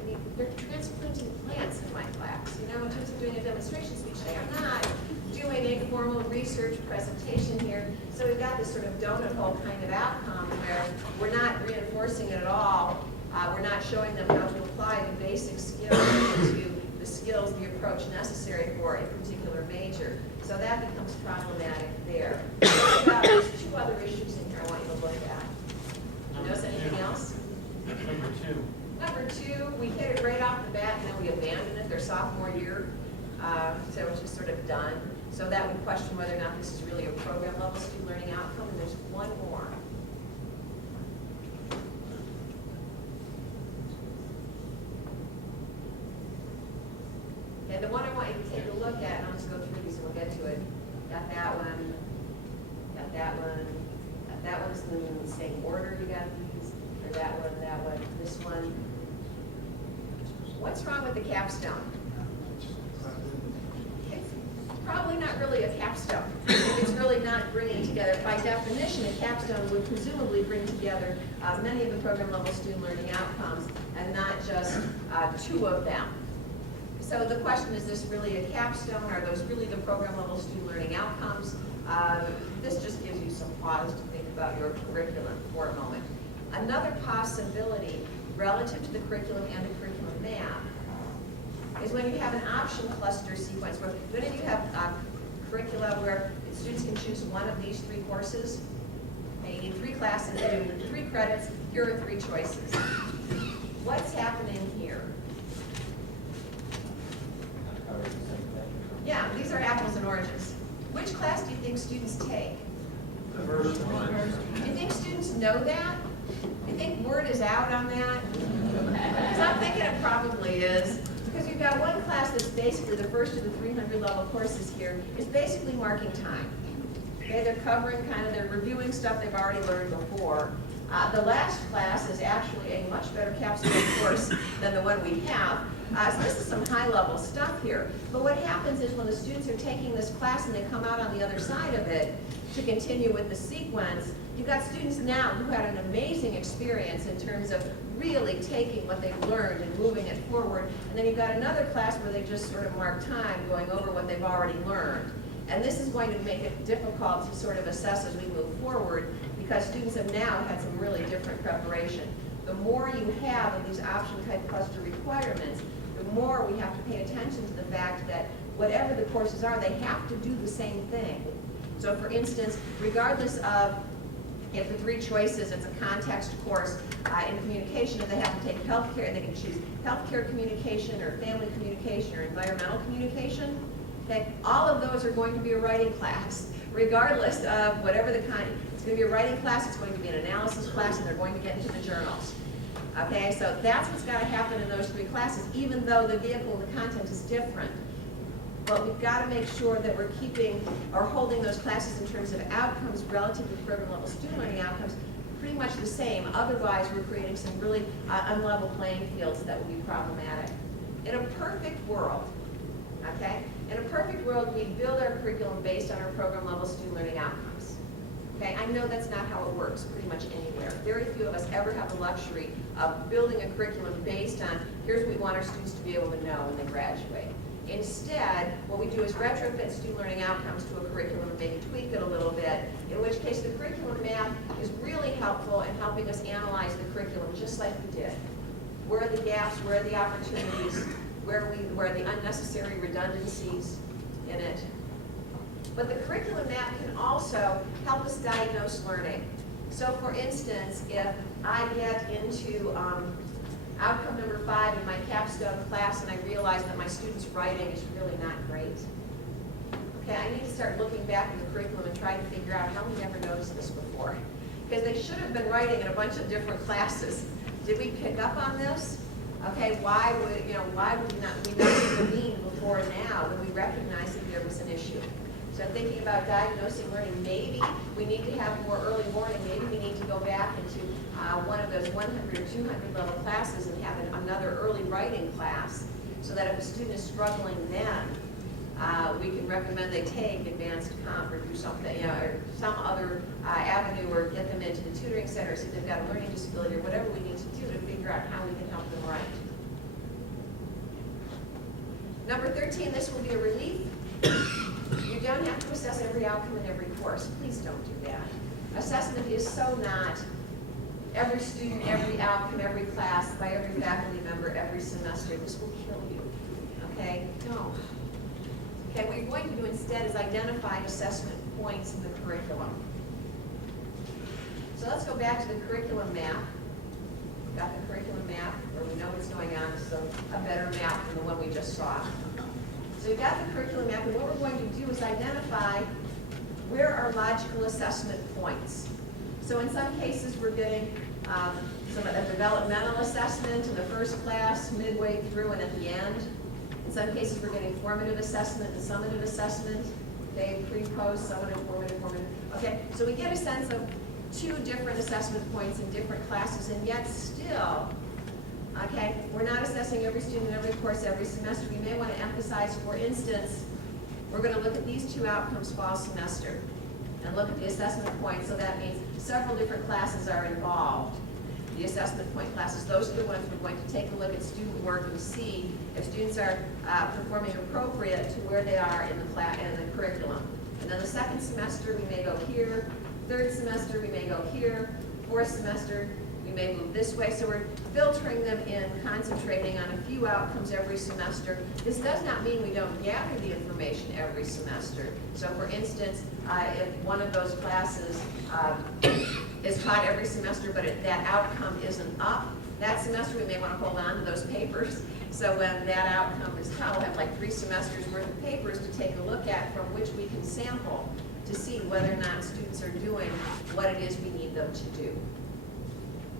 I mean, they're transplanting plants in my class, you know, in terms of doing a demonstration speech today. I'm not doing a formal research presentation here, so we've got this sort of donut hole kind of outcome where we're not reinforcing it at all. We're not showing them how to apply the basic skills to the skills, the approach necessary for a particular major. So that becomes problematic there. There's two other issues in here I want you to look at. Notice anything else? Number 2. Number 2, we hit it right off the bat, and then we abandoned it their sophomore year. So it's just sort of done. So that would question whether or not this is really a program level student learning outcome. And there's one more. And the one I want you to take a look at, and I'll just go through these and we'll get to it. Got that one, got that one, got that one's in the same order you got these, or that one, this one. What's wrong with the capstone? It's probably not really a capstone. It's really not bringing together, by definition, a capstone would presumably bring together many of the program level student learning outcomes and not just 2 of them. So the question, is this really a capstone? Are those really the program level student learning outcomes? This just gives you some pause to think about your curriculum for a moment. Another possibility relative to the curriculum and the curriculum map is when you have an option cluster sequence, where when you have curricula where students can choose one of these 3 courses, and you need 3 classes, you need 3 credits, here are 3 choices. What's happening here? Yeah, these are apples and oranges. Which class do you think students take? The first one. Do you think students know that? Do you think word is out on that? Because I'm thinking it probably is. Because you've got one class that's basically the first of the 300 level courses here, is basically marking time. Okay, they're covering kind of, they're reviewing stuff they've already learned before. The last class is actually a much better capstone course than the one we have. So this is some high-level stuff here. But what happens is when the students are taking this class and they come out on the other side of it to continue with the sequence, you've got students now who had an amazing experience in terms of really taking what they've learned and moving it forward. And then you've got another class where they just sort of mark time going over what they've already learned. And this is going to make it difficult to sort of assess as we move forward, because students have now had some really different preparation. The more you have of these option type cluster requirements, the more we have to pay attention to the fact that whatever the courses are, they have to do the same thing. So for instance, regardless of if the 3 choices, it's a context course in communication, if they have to take healthcare, they can choose healthcare communication or family communication or environmental communication. Okay, all of those are going to be a writing class, regardless of whatever the kind. It's going to be a writing class, it's going to be an analysis class, and they're going to get into the journals. Okay, so that's what's got to happen in those 3 classes, even though the vehicle and the content is different. But we've got to make sure that we're keeping or holding those classes in terms of outcomes relative to program level student learning outcomes pretty much the same. Otherwise, we're creating some really unlevel playing fields that will be problematic. In a perfect world, okay, in a perfect world, we build our curriculum based on our program level student learning outcomes. Okay, I know that's not how it works pretty much anywhere. Very few of us ever have the luxury of building a curriculum based on, here's what we want our students to be able to know when they graduate. Instead, what we do is retrofit student learning outcomes to a curriculum and maybe tweak it a little bit, in which case the curriculum map is really helpful in helping us analyze the curriculum just like we did. Where are the gaps, where are the opportunities, where are the unnecessary redundancies in it. But the curriculum map can also help us diagnose learning. So for instance, if I get into outcome number 5 in my capstone class and I realize that my students' writing is really not great, okay, I need to start looking back at the curriculum and try to figure out how we never noticed this before. Because they should have been writing in a bunch of different classes. Did we pick up on this? Okay, why would we not intervene before now when we recognized that there was an issue? So thinking about diagnosing learning, maybe we need to have more early warning, maybe we need to go back into one of those 100 or 200 level classes and have another early writing class, so that if a student is struggling then, we can recommend they take advanced comp or do something, or some other avenue, or get them into the tutoring center, see if they've got a learning disability, or whatever we need to do to figure out how we can help them write. Number 13, this will be a relief. You don't have to assess every outcome in every course. Please don't do that. Assessment is so not every student, every outcome, every class, by every faculty member, every semester. This will kill you. Okay? Don't. Okay, what you're going to do instead is identify assessment points in the curriculum. So let's go back to the curriculum map. Got the curriculum map where we know what's going on, so a better map than the one we just saw. So you've got the curriculum map, and what we're going to do is identify where are logical assessment points. So in some cases, we're getting a developmental assessment in the first class, midway through, and at the end. In some cases, we're getting formative assessment and summative assessment. Okay, pre, post, summative, formative. Okay, so we get a sense of 2 different assessment points in different classes, and yet still, okay, we're not assessing every student in every course every semester. We may want to emphasize, for instance, we're going to look at these 2 outcomes fall semester and look at the assessment points. So that means several different classes are involved. The assessment point classes, those are the ones we're going to take a look at student work and see if students are performing appropriate to where they are in the curriculum. And then the second semester, we may go here. Third semester, we may go here. Fourth semester, we may move this way. So we're filtering them in, concentrating on a few outcomes every semester. This does not mean we don't gather the information every semester. So for instance, if one of those classes is taught every semester, but that outcome isn't up, that semester we may want to hold on to those papers. So when that outcome is taught, we'll have like 3 semesters worth of papers to take a look at, from which we can sample to see whether or not students are doing what it is we need them to do.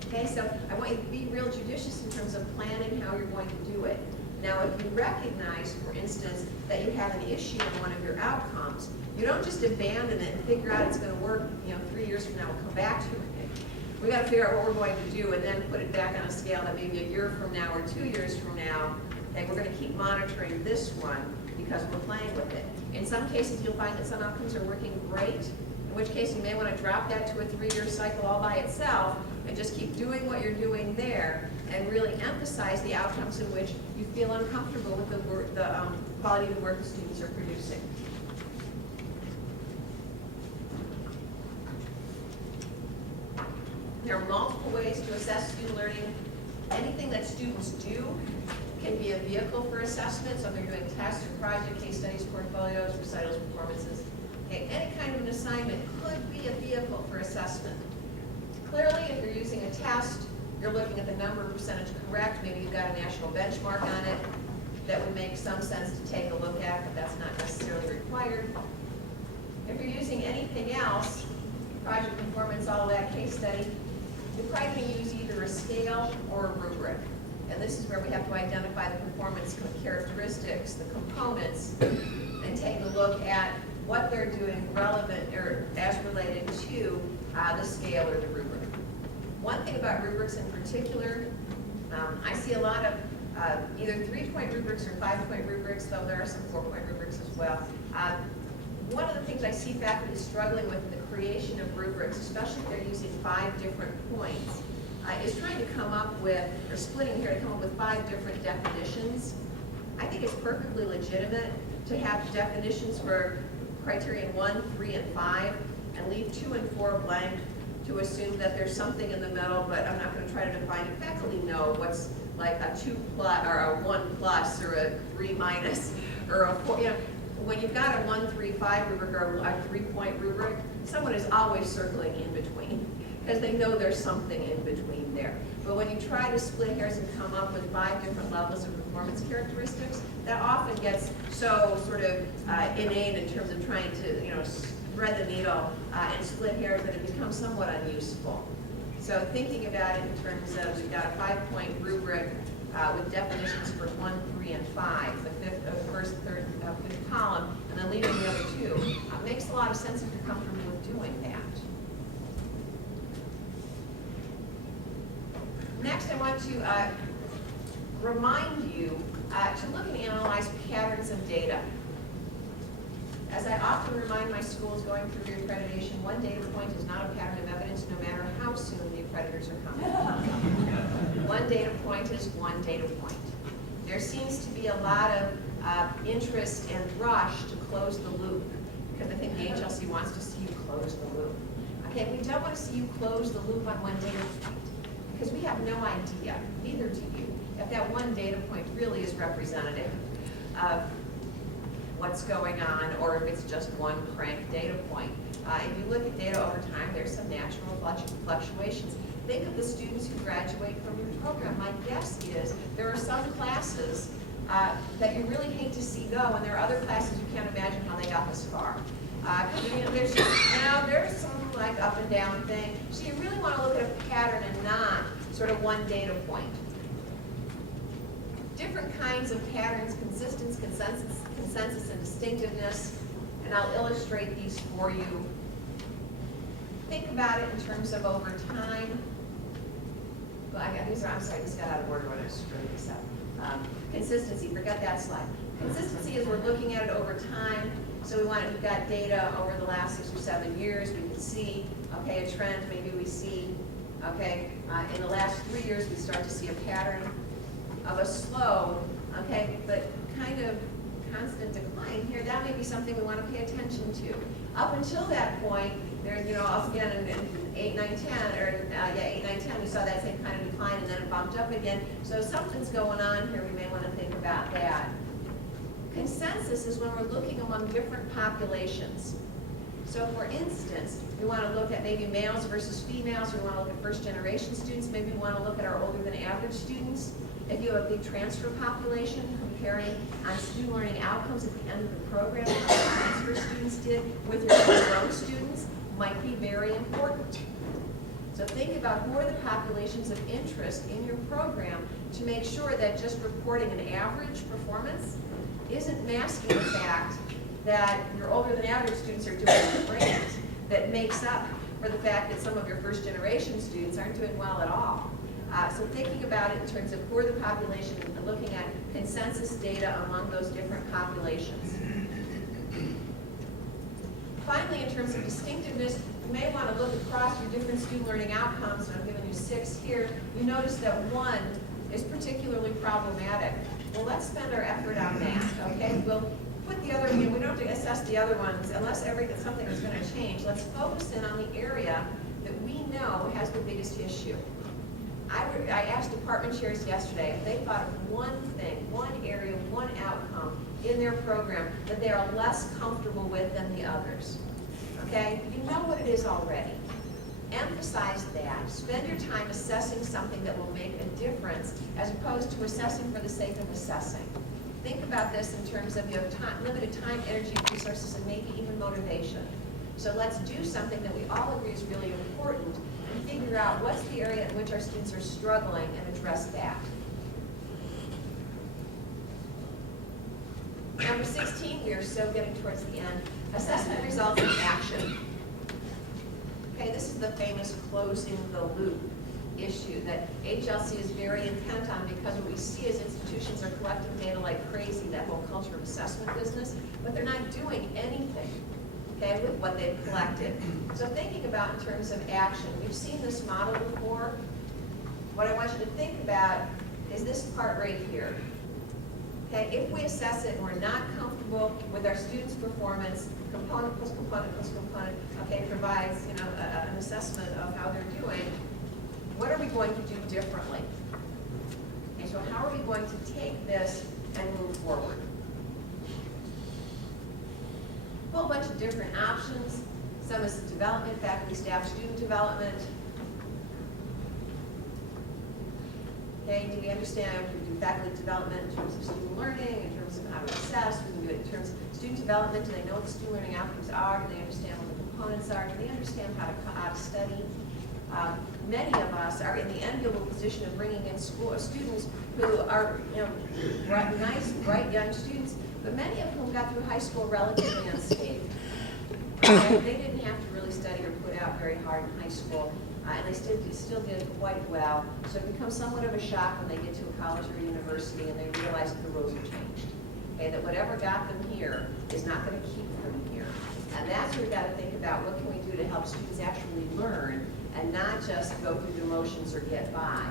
Okay, so I want you to be real judicious in terms of planning how you're going to do it. Now, if you recognize, for instance, that you have an issue in one of your outcomes, you don't just abandon it and figure out it's going to work, 3 years from now we'll come back to it. We got to figure out what we're going to do and then put it back on a scale that maybe a year from now or 2 years from now, and we're going to keep monitoring this one because we're playing with it. In some cases, you'll find that some outcomes are working great, in which case you may want to drop that to a 3-year cycle all by itself and just keep doing what you're doing there and really emphasize the outcomes in which you feel uncomfortable with the quality of the work the students are producing. There are multiple ways to assess student learning. Anything that students do can be a vehicle for assessment. So if they're doing tests or project, case studies, portfolios, recitals, performances. Okay, any kind of an assignment could be a vehicle for assessment. Clearly, if you're using a test, you're looking at the number of percentage correct. Maybe you've got a national benchmark on it. That would make some sense to take a look at, but that's not necessarily required. If you're using anything else, project, performance, all that, case study, you're probably going to use either a scale or a rubric. And this is where we have to identify the performance characteristics, the components, and take a look at what they're doing relevant or as related to the scale or the rubric. One thing about rubrics in particular, I see a lot of either 3-point rubrics or 5-point rubrics, though there are some 4-point rubrics as well. One of the things I see faculty struggling with in the creation of rubrics, especially if they're using 5 different points, is trying to come up with, or splitting here to come up with 5 different definitions. I think it's perfectly legitimate to have definitions for criterion 1, 3, and 5, and leave 2 and 4 blank to assume that there's something in the middle, but I'm not going to try to define it. Faculty know what's like a 2 plus, or a 1 plus, or a 3 minus, or a 4, when you've got a 1, 3, 5 rubric or a 3-point rubric, someone is always circling in between because they know there's something in between there. But when you try to split hairs and come up with 5 different levels of performance characteristics, that often gets so sort of inane in terms of trying to thread the needle and split hairs that it becomes somewhat unuseful. So thinking about it in terms of we've got a 5-point rubric with definitions for 1, 3, and 5, the first, third, fifth column, and then leaving the other two. Makes a lot of sense if you're comfortable with doing that. Next, I want to remind you to look and analyze patterns of data. As I often remind my schools going through accreditation, one data point is not a pattern of evidence, no matter how soon the accreditors are coming. One data point is one data point. There seems to be a lot of interest and rush to close the loop, because I think the HLC wants to see you close the loop. Okay, we don't want to see you close the loop on one data point, because we have no idea, neither do you, if that one data point really is representative of what's going on, or if it's just one crank data point. If you look at data over time, there's some natural fluctuations. Think of the students who graduate from your program. My guess is there are some classes that you really hate to see go, and there are other classes you can't imagine how they got this far. There's some like up and down thing. So you really want to look at a pattern and not sort of one data point. Different kinds of patterns, consistency, consensus, and distinctiveness, and I'll illustrate these for you. Think about it in terms of over time. Well, I'm sorry, this got out of order when I was screwing this up. Consistency, forget that slide. Consistency is we're looking at it over time. So we've got data over the last 6 or 7 years. We can see, okay, a trend. Maybe we see, okay, in the last 3 years we start to see a pattern of a slow, okay, but kind of constant decline here. That may be something we want to pay attention to. Up until that point, there's, again in 8, 9, 10, or 8, 9, 10, we saw that same kind of decline, and then it bumped up again. So something's going on here. We may want to think about that. Consensus is when we're looking among different populations. So for instance, we want to look at maybe males versus females. We want to look at first generation students. Maybe we want to look at our older than average students. If you have a big transfer population, comparing on student learning outcomes at the end of the program, how the transfer students did with your homegrown students might be very important. So think about who are the populations of interest in your program to make sure that just reporting an average performance isn't masking the fact that your older than average students are doing great, that makes up for the fact that some of your first generation students aren't doing well at all. So thinking about it in terms of who are the population and looking at consensus data among those different populations. Finally, in terms of distinctiveness, you may want to look across your different student learning outcomes, and I'm giving you 6 here. You notice that one is particularly problematic. Well, let's spend our effort on that, okay? We'll put the other, we don't have to assess the other ones unless something is going to change. Let's focus in on the area that we know has the biggest issue. I asked department chairs yesterday if they thought of one thing, one area, one outcome in their program that they are less comfortable with than the others. Okay? You know what it is already. Emphasize that. Spend your time assessing something that will make a difference as opposed to assessing for the sake of assessing. Think about this in terms of you have limited time, energy, resources, and maybe even motivation. So let's do something that we all agree is really important and figure out what's the area in which our students are struggling and address that. Number 16, we are so getting towards the end. Assessment results in action. Okay, this is the famous closing the loop issue that HLC is very intent on, because what we see is institutions are collecting data like crazy, that whole culture of assessment business, but they're not doing anything, okay, with what they've collected. So thinking about in terms of action, we've seen this model before. What I want you to think about is this part right here. Okay, if we assess it and we're not comfortable with our students' performance, component plus component plus component, okay, provides, an assessment of how they're doing, what are we going to do differently? And so how are we going to take this and move forward? A whole bunch of different options. Some is development, faculty, staff, student development. Okay, do we understand, we do faculty development in terms of student learning, in terms of how to assess, we can do it in terms of student development, do they know what the student learning outcomes are, do they understand what the components are, do they understand how to study? Many of are in the enviable position of bringing in students who are, nice, bright young students, but many of whom got through high school relatively unscathed. And they didn't have to really study or put out very hard in high school, and they still did quite well. So it becomes somewhat of a shock when they get to a college or a university and they realize that the rules have changed. Okay, that whatever got them here is not going to keep them here. And that's where we've got to think about what can we do to help students actually learn and not just go through the motions or get by.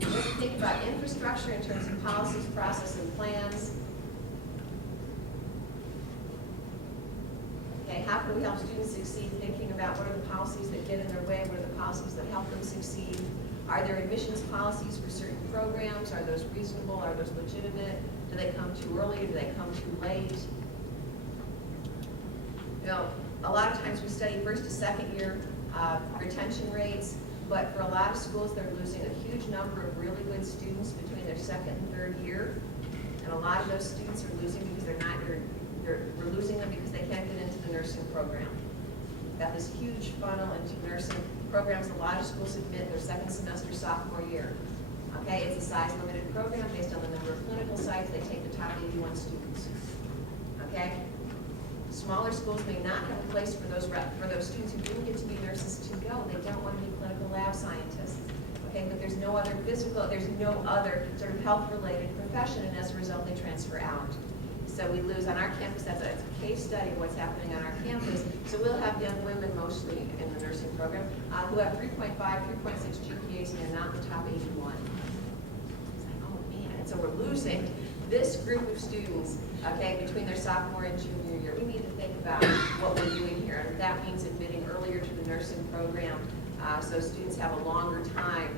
We have to think about infrastructure in terms of policies, process, and plans. Okay, how can we help students succeed? Thinking about what are the policies that get in their way, what are the policies that help them succeed? Are there admissions policies for certain programs? Are those reasonable? Are those legitimate? Do they come too early? Do they come too late? A lot of times we study first to second year retention rates, but for a lot of schools, they're losing a huge number of really good students between their second and third year. And a lot of those students are losing because we're losing them because they can't get into the nursing program. Got this huge funnel into nursing programs. A lot of schools admit their second semester sophomore year. Okay, it's a size limited program based on the number of clinical sites. They take the top 81 students. Okay? Smaller schools may not have a place for those students who didn't get to be nurses to go. They don't want to be clinical lab scientists. Okay, but there's no other sort of health-related profession, and as a result, they transfer out. So we lose on our campus. That's a case study of what's happening on our campus. So we'll have young women, mostly in the nursing program, who have 3.5, 3.6 GPAs, and they're not in the top 81. It's like, oh man! And so we're losing this group of students, okay, between their sophomore and junior year. We need to think about what we're doing here. And that means admitting earlier to the nursing program so students have a longer time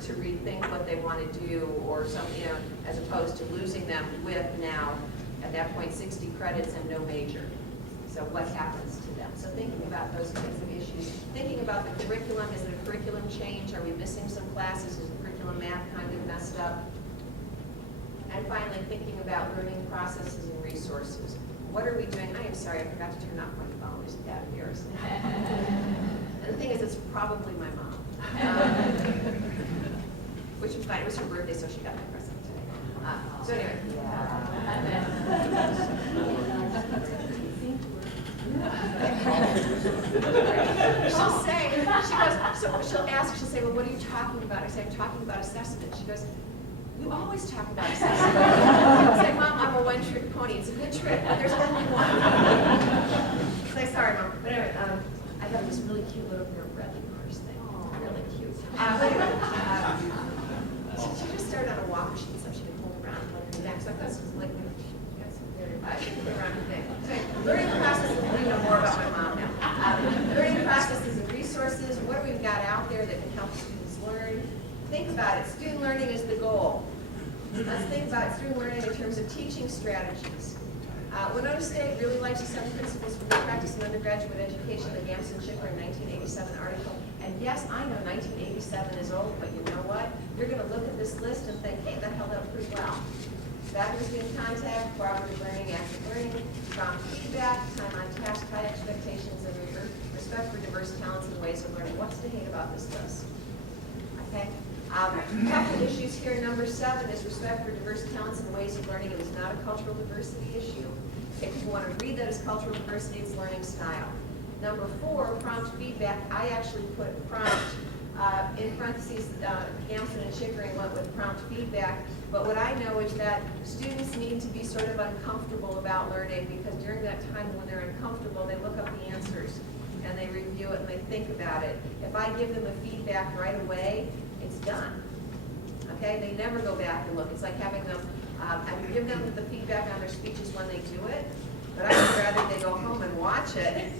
to rethink what they want to do, or something, as opposed to losing them with now, at that point, 60 credits and no major. So what happens to them? So thinking about those kinds of issues. Thinking about the curriculum. Is it a curriculum change? Are we missing some classes? Is the curriculum math kind of messed up? And finally, thinking about learning processes and resources. What are we doing? I am sorry, I forgot to turn off my phone. Isn't that embarrassing? And the thing is, it's probably my mom. Which is fine. It was her birthday, so she got my present today. So anyway. She'll say, well, what are you talking about? I say, I'm talking about assessment. She goes, you always talk about assessment. I say, Mom, I'm a one-trick pony. It's a good trick, but there's only one. I say, sorry, Mom. But anyway, I got this really cute little Vera Bradley purse thing. Really cute. She just started on a walker. She so she could hold around her neck. So I thought this was like, she could put around her thing. So learning processes, we know more about my mom now. Learning processes and resources. What do we got out there that can help students learn? Think about it. Student learning is the goal. Let's think about student learning in terms of teaching strategies. Winona State really likes the 7 principles for good practice in undergraduate education, the Gamson-Chickler 1987 article. And yes, I know 1987 is old, but you know what? You're going to look at this list and think, hey, that held up pretty well. Faculty student contact, cooperative learning, active learning, strong feedback, time on task, high expectations, and respect for diverse talents and ways of learning. What's to hate about this list? Okay. A couple issues here. Number 7 is respect for diverse talents and ways of learning. It is not a cultural diversity issue. If you want to read that as cultural diversity, it's learning style. Number 4, prompt feedback. I actually put prompt in parentheses. Gamson and Chickering went with prompt feedback. But what I know is that students need to be sort of uncomfortable about learning, because during that time when they're uncomfortable, they look up the answers and they review it and they think about it. If I give them the feedback right away, it's done. Okay, they never go back and look. It's like having them, I would give them the feedback on their speeches when they do it, but I would rather they go home and watch it,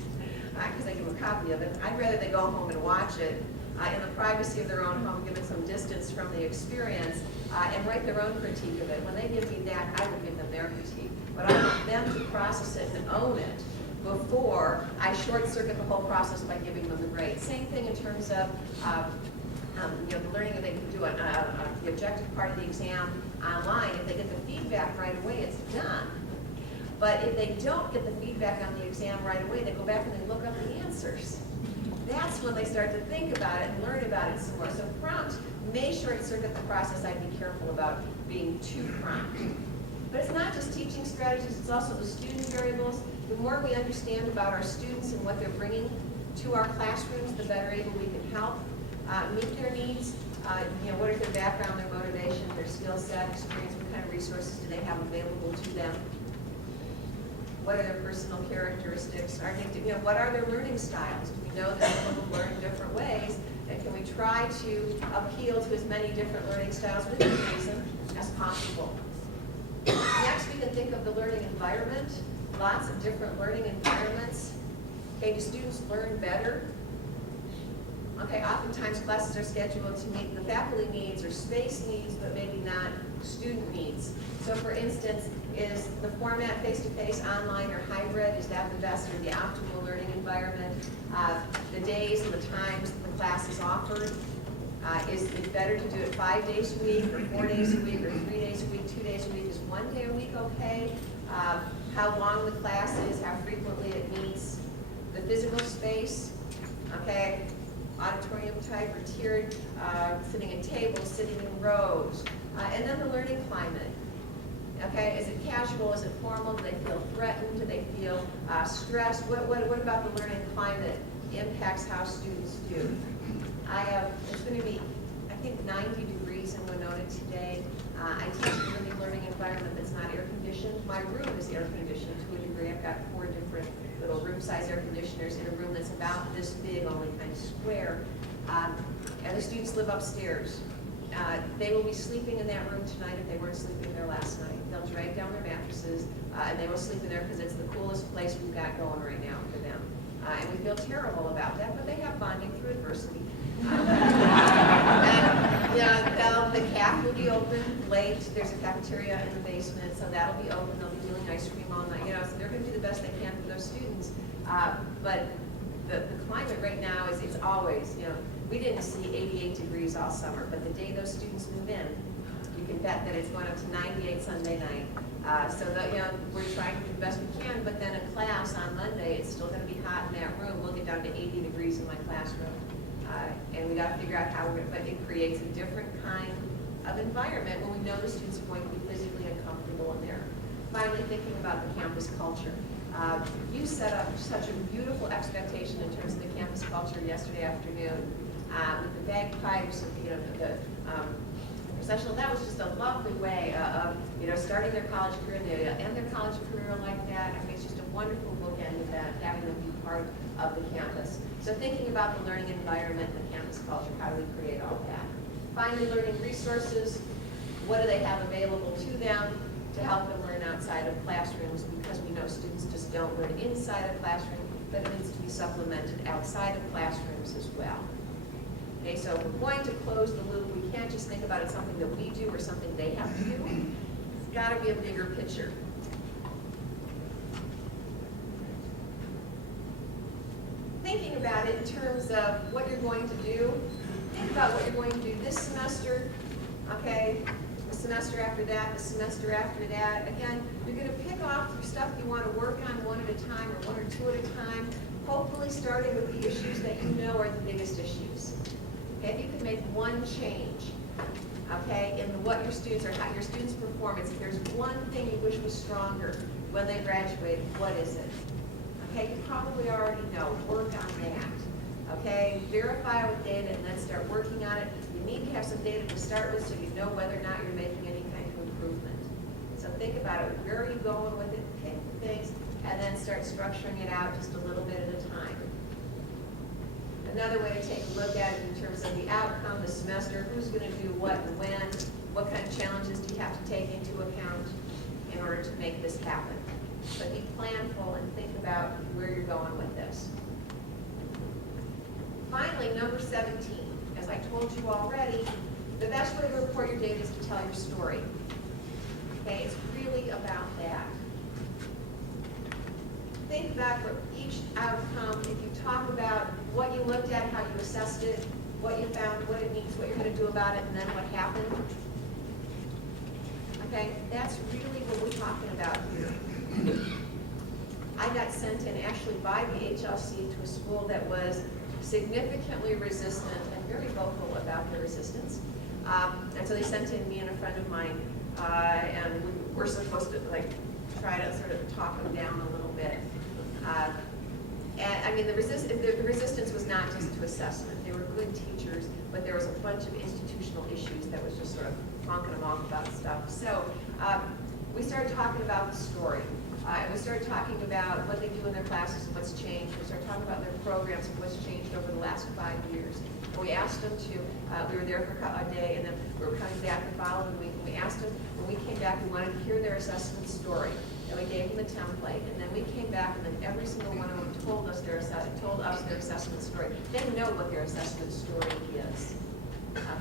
because I give them a copy of it. I'd rather they go home and watch it in the privacy of their own home, given some distance from the experience, and write their own critique of it. When they give me that, I will give them their critique. But I want them to process it and own it before I short-circuit the whole process by giving them the grade. Same thing in terms of the learning that they can do the objective part of the exam online. If they get the feedback right away, it's done. But if they don't get the feedback on the exam right away, they go back and they look up the answers. that's when they start to think about it and learn about it some more. So prompt may short circuit the process. I'd be careful about being too prompt. But it's not just teaching strategies, it's also the student variables. The more we understand about our students and what they're bringing to our classrooms, the better able we can help meet their needs. What is their background, their motivation, their skill set, experience, what kind of resources do they have available to them? What are their personal characteristics? What are their learning styles? Do we know that some of them learn in different ways? And can we try to appeal to as many different learning styles within reason as possible? Next, we can think of the learning environment. Lots of different learning environments. Okay, do students learn better? Okay, oftentimes classes are scheduled to meet the faculty needs or space needs, but maybe not student needs. So for instance, is the format face-to-face, online, or hybrid, is that the best or the optimal learning environment? The days and the times the class is offered, is it better to do it 5 days a week, or 4 days a week, or 3 days a week, 2 days a week? Is 1 day a week okay? How long the class is, how frequently it meets, the physical space, okay? Auditorium type or tiered, sitting at tables, sitting in rows, and then the learning climate. Okay, is it casual? Is it formal? Do they feel threatened? Do they feel stressed? What about the learning climate impacts how students do? It's going to be, I think, 90 degrees in Winona today. I teach in a learning environment that's not air conditioned. My room is air conditioned to a degree. I've got 4 different little room size air conditioners in a room that's about this big, only kind of square. And the students live upstairs. They will be sleeping in that room tonight if they weren't sleeping there last night. They'll drag down their mattresses and they will sleep in there because it's the coolest place we've got going right now for them. And we feel terrible about that, but they have bonding through adversity. The CAF will be open late. There's a cafeteria in the basement, so that'll be open. They'll be doing ice cream all night. So they're going to do the best they can for those students. But the climate right now is it's always, we didn't see 88 degrees all summer, but the day those students move in, you can bet that it's going up to 98 Sunday night. So that we're trying to do the best we can, but then in class on Monday, it's still going to be hot in that room. We'll get down to 80 degrees in my classroom. And we got to figure out how we're going to, but it creates a different kind of environment when we know the students are going to be physically uncomfortable in there. Finally, thinking about the campus culture. You set up such a beautiful expectation in terms of the campus culture yesterday afternoon with the bagpipes, the processional. That was just a lovely way of starting their college career and they end their college career like that. I mean, it's just a wonderful bookend of that, having them be part of the campus. So thinking about the learning environment and the campus culture, how do we create all that? Finally, learning resources. What do they have available to them to help them learn outside of classrooms? Because we know students just don't learn inside a classroom, but it needs to be supplemented outside of classrooms as well. Okay, so if we're going to close the loop, we can't just think about it something that we do or something they have to do. It's got to be a bigger picture. Thinking about it in terms of what you're going to do, think about what you're going to do this semester, okay, the semester after that, the semester after that. Again, you're going to pick off the stuff you want to work on one at a time or 1 or 2 at a time, hopefully starting with the issues that you know are the biggest issues. Okay, if you could make one change, okay, in what your students or how your students' performance, if there's one thing you wish was stronger when they graduate, what is it? Okay, you probably already know, work on that. Okay, verify with data and then start working on it. You need to have some data to start with so you know whether or not you're making any kind of improvement. So think about it, where are you going with it, pick the things, and then start structuring it out just a little bit at a time. Another way to take a look at it in terms of the outcome, the semester, who's going to do what and when, what kind of challenges do you have to take into account in order to make this happen. But be planful and think about where you're going with this. Finally, number 17. As I told you already, the best way to report your data is to tell your story. Okay, it's really about that. Think about for each outcome, if you talk about what you looked at, how you assessed it, what you found, what it means, what you're going to do about it, and then what happened. Okay, that's really what we're talking about here. I got sent in actually by the HLC to a school that was significantly resistant and very vocal about their resistance. And so they sent in me and a friend of mine, and we were supposed to like try to sort of talk them down a little bit. And I mean, the resistance was not just to assessment. They were good teachers, but there was a bunch of institutional issues that was just sort of honking them off about stuff. So we started talking about the story. And we started talking about what they do in their classes and what's changed. We started talking about their programs and what's changed over the last 5 years. And we asked them to, we were there for a day, and then we were coming back the following week, and we asked them, when we came back, we wanted to hear their assessment story. And we gave them the template, and then we came back, and then every single one of them told us their assessment story. They know what their assessment story is.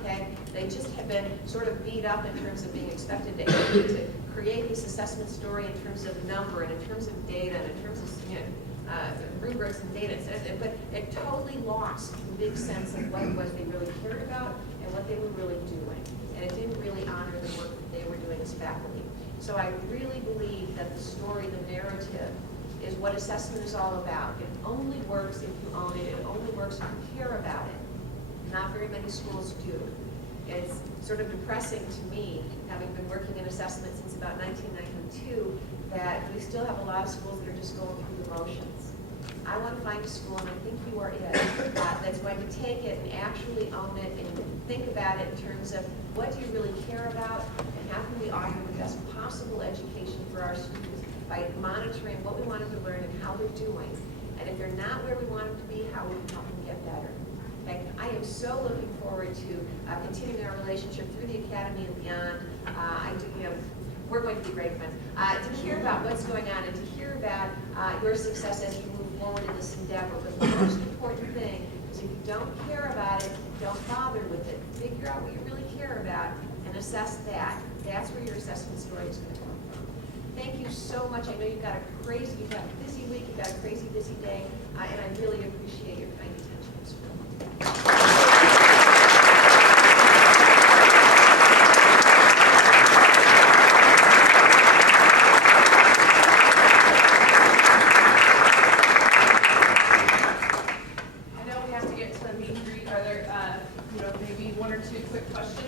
Okay? They just have been sort of beat up in terms of being expected to create this assessment story in terms of number and in terms of data and in terms of rubrics and data. But it totally lost the big sense of what it was they really cared about and what they were really doing. And it didn't really honor the work that they were doing as faculty. So I really believe that the story, the narrative, is what assessment is all about. It only works if you own it. It only works if you care about it. Not very many schools do. It's sort of depressing to me, having been working in assessment since about 1992, that we still have a lot of schools that are just going through the motions. I want to find a school, and I think you are it, that's going to take it and actually own it and think about it in terms of what do you really care about and how can we offer the best possible education for our students by monitoring what we want them to learn and how they're doing. And if they're not where we want them to be, how we can help them get better. Okay? I am so looking forward to continuing our relationship through the academy and beyond. We're going to be great friends. To hear about what's going on and to hear about your success as you move forward in this endeavor. But the most important thing is if you don't care about it, don't bother with it. Figure out what you really care about and assess that. That's where your assessment story is going to come from. Thank you so much. I know you've got a busy week, you've got a crazy busy day, and I really appreciate your kind attention this morning. Maybe one or two quick questions.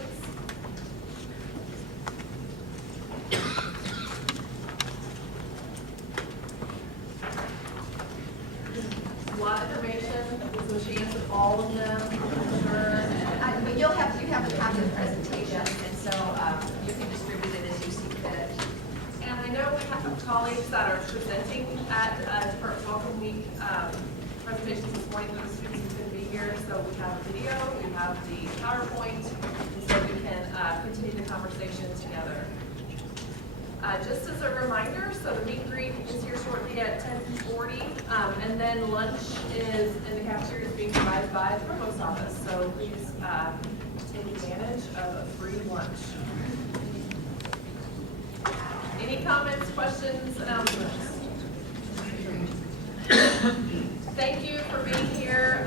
A lot of information, so she answered all of them, I'm sure. But you have a copy of the presentation, and so you can distribute it as you see fit. And I know we have colleagues that are presenting at Welcome Week presentations this morning for the students who couldn't be here. So we have a video, we have the PowerPoint, and so we can continue the conversation together. Just as a reminder, so the meet and greet is here shortly at 10:40, and then lunch is in the cafeteria being provided by the provost office. So please take advantage of a free lunch. Any comments, questions, announcements? Thank you for being here.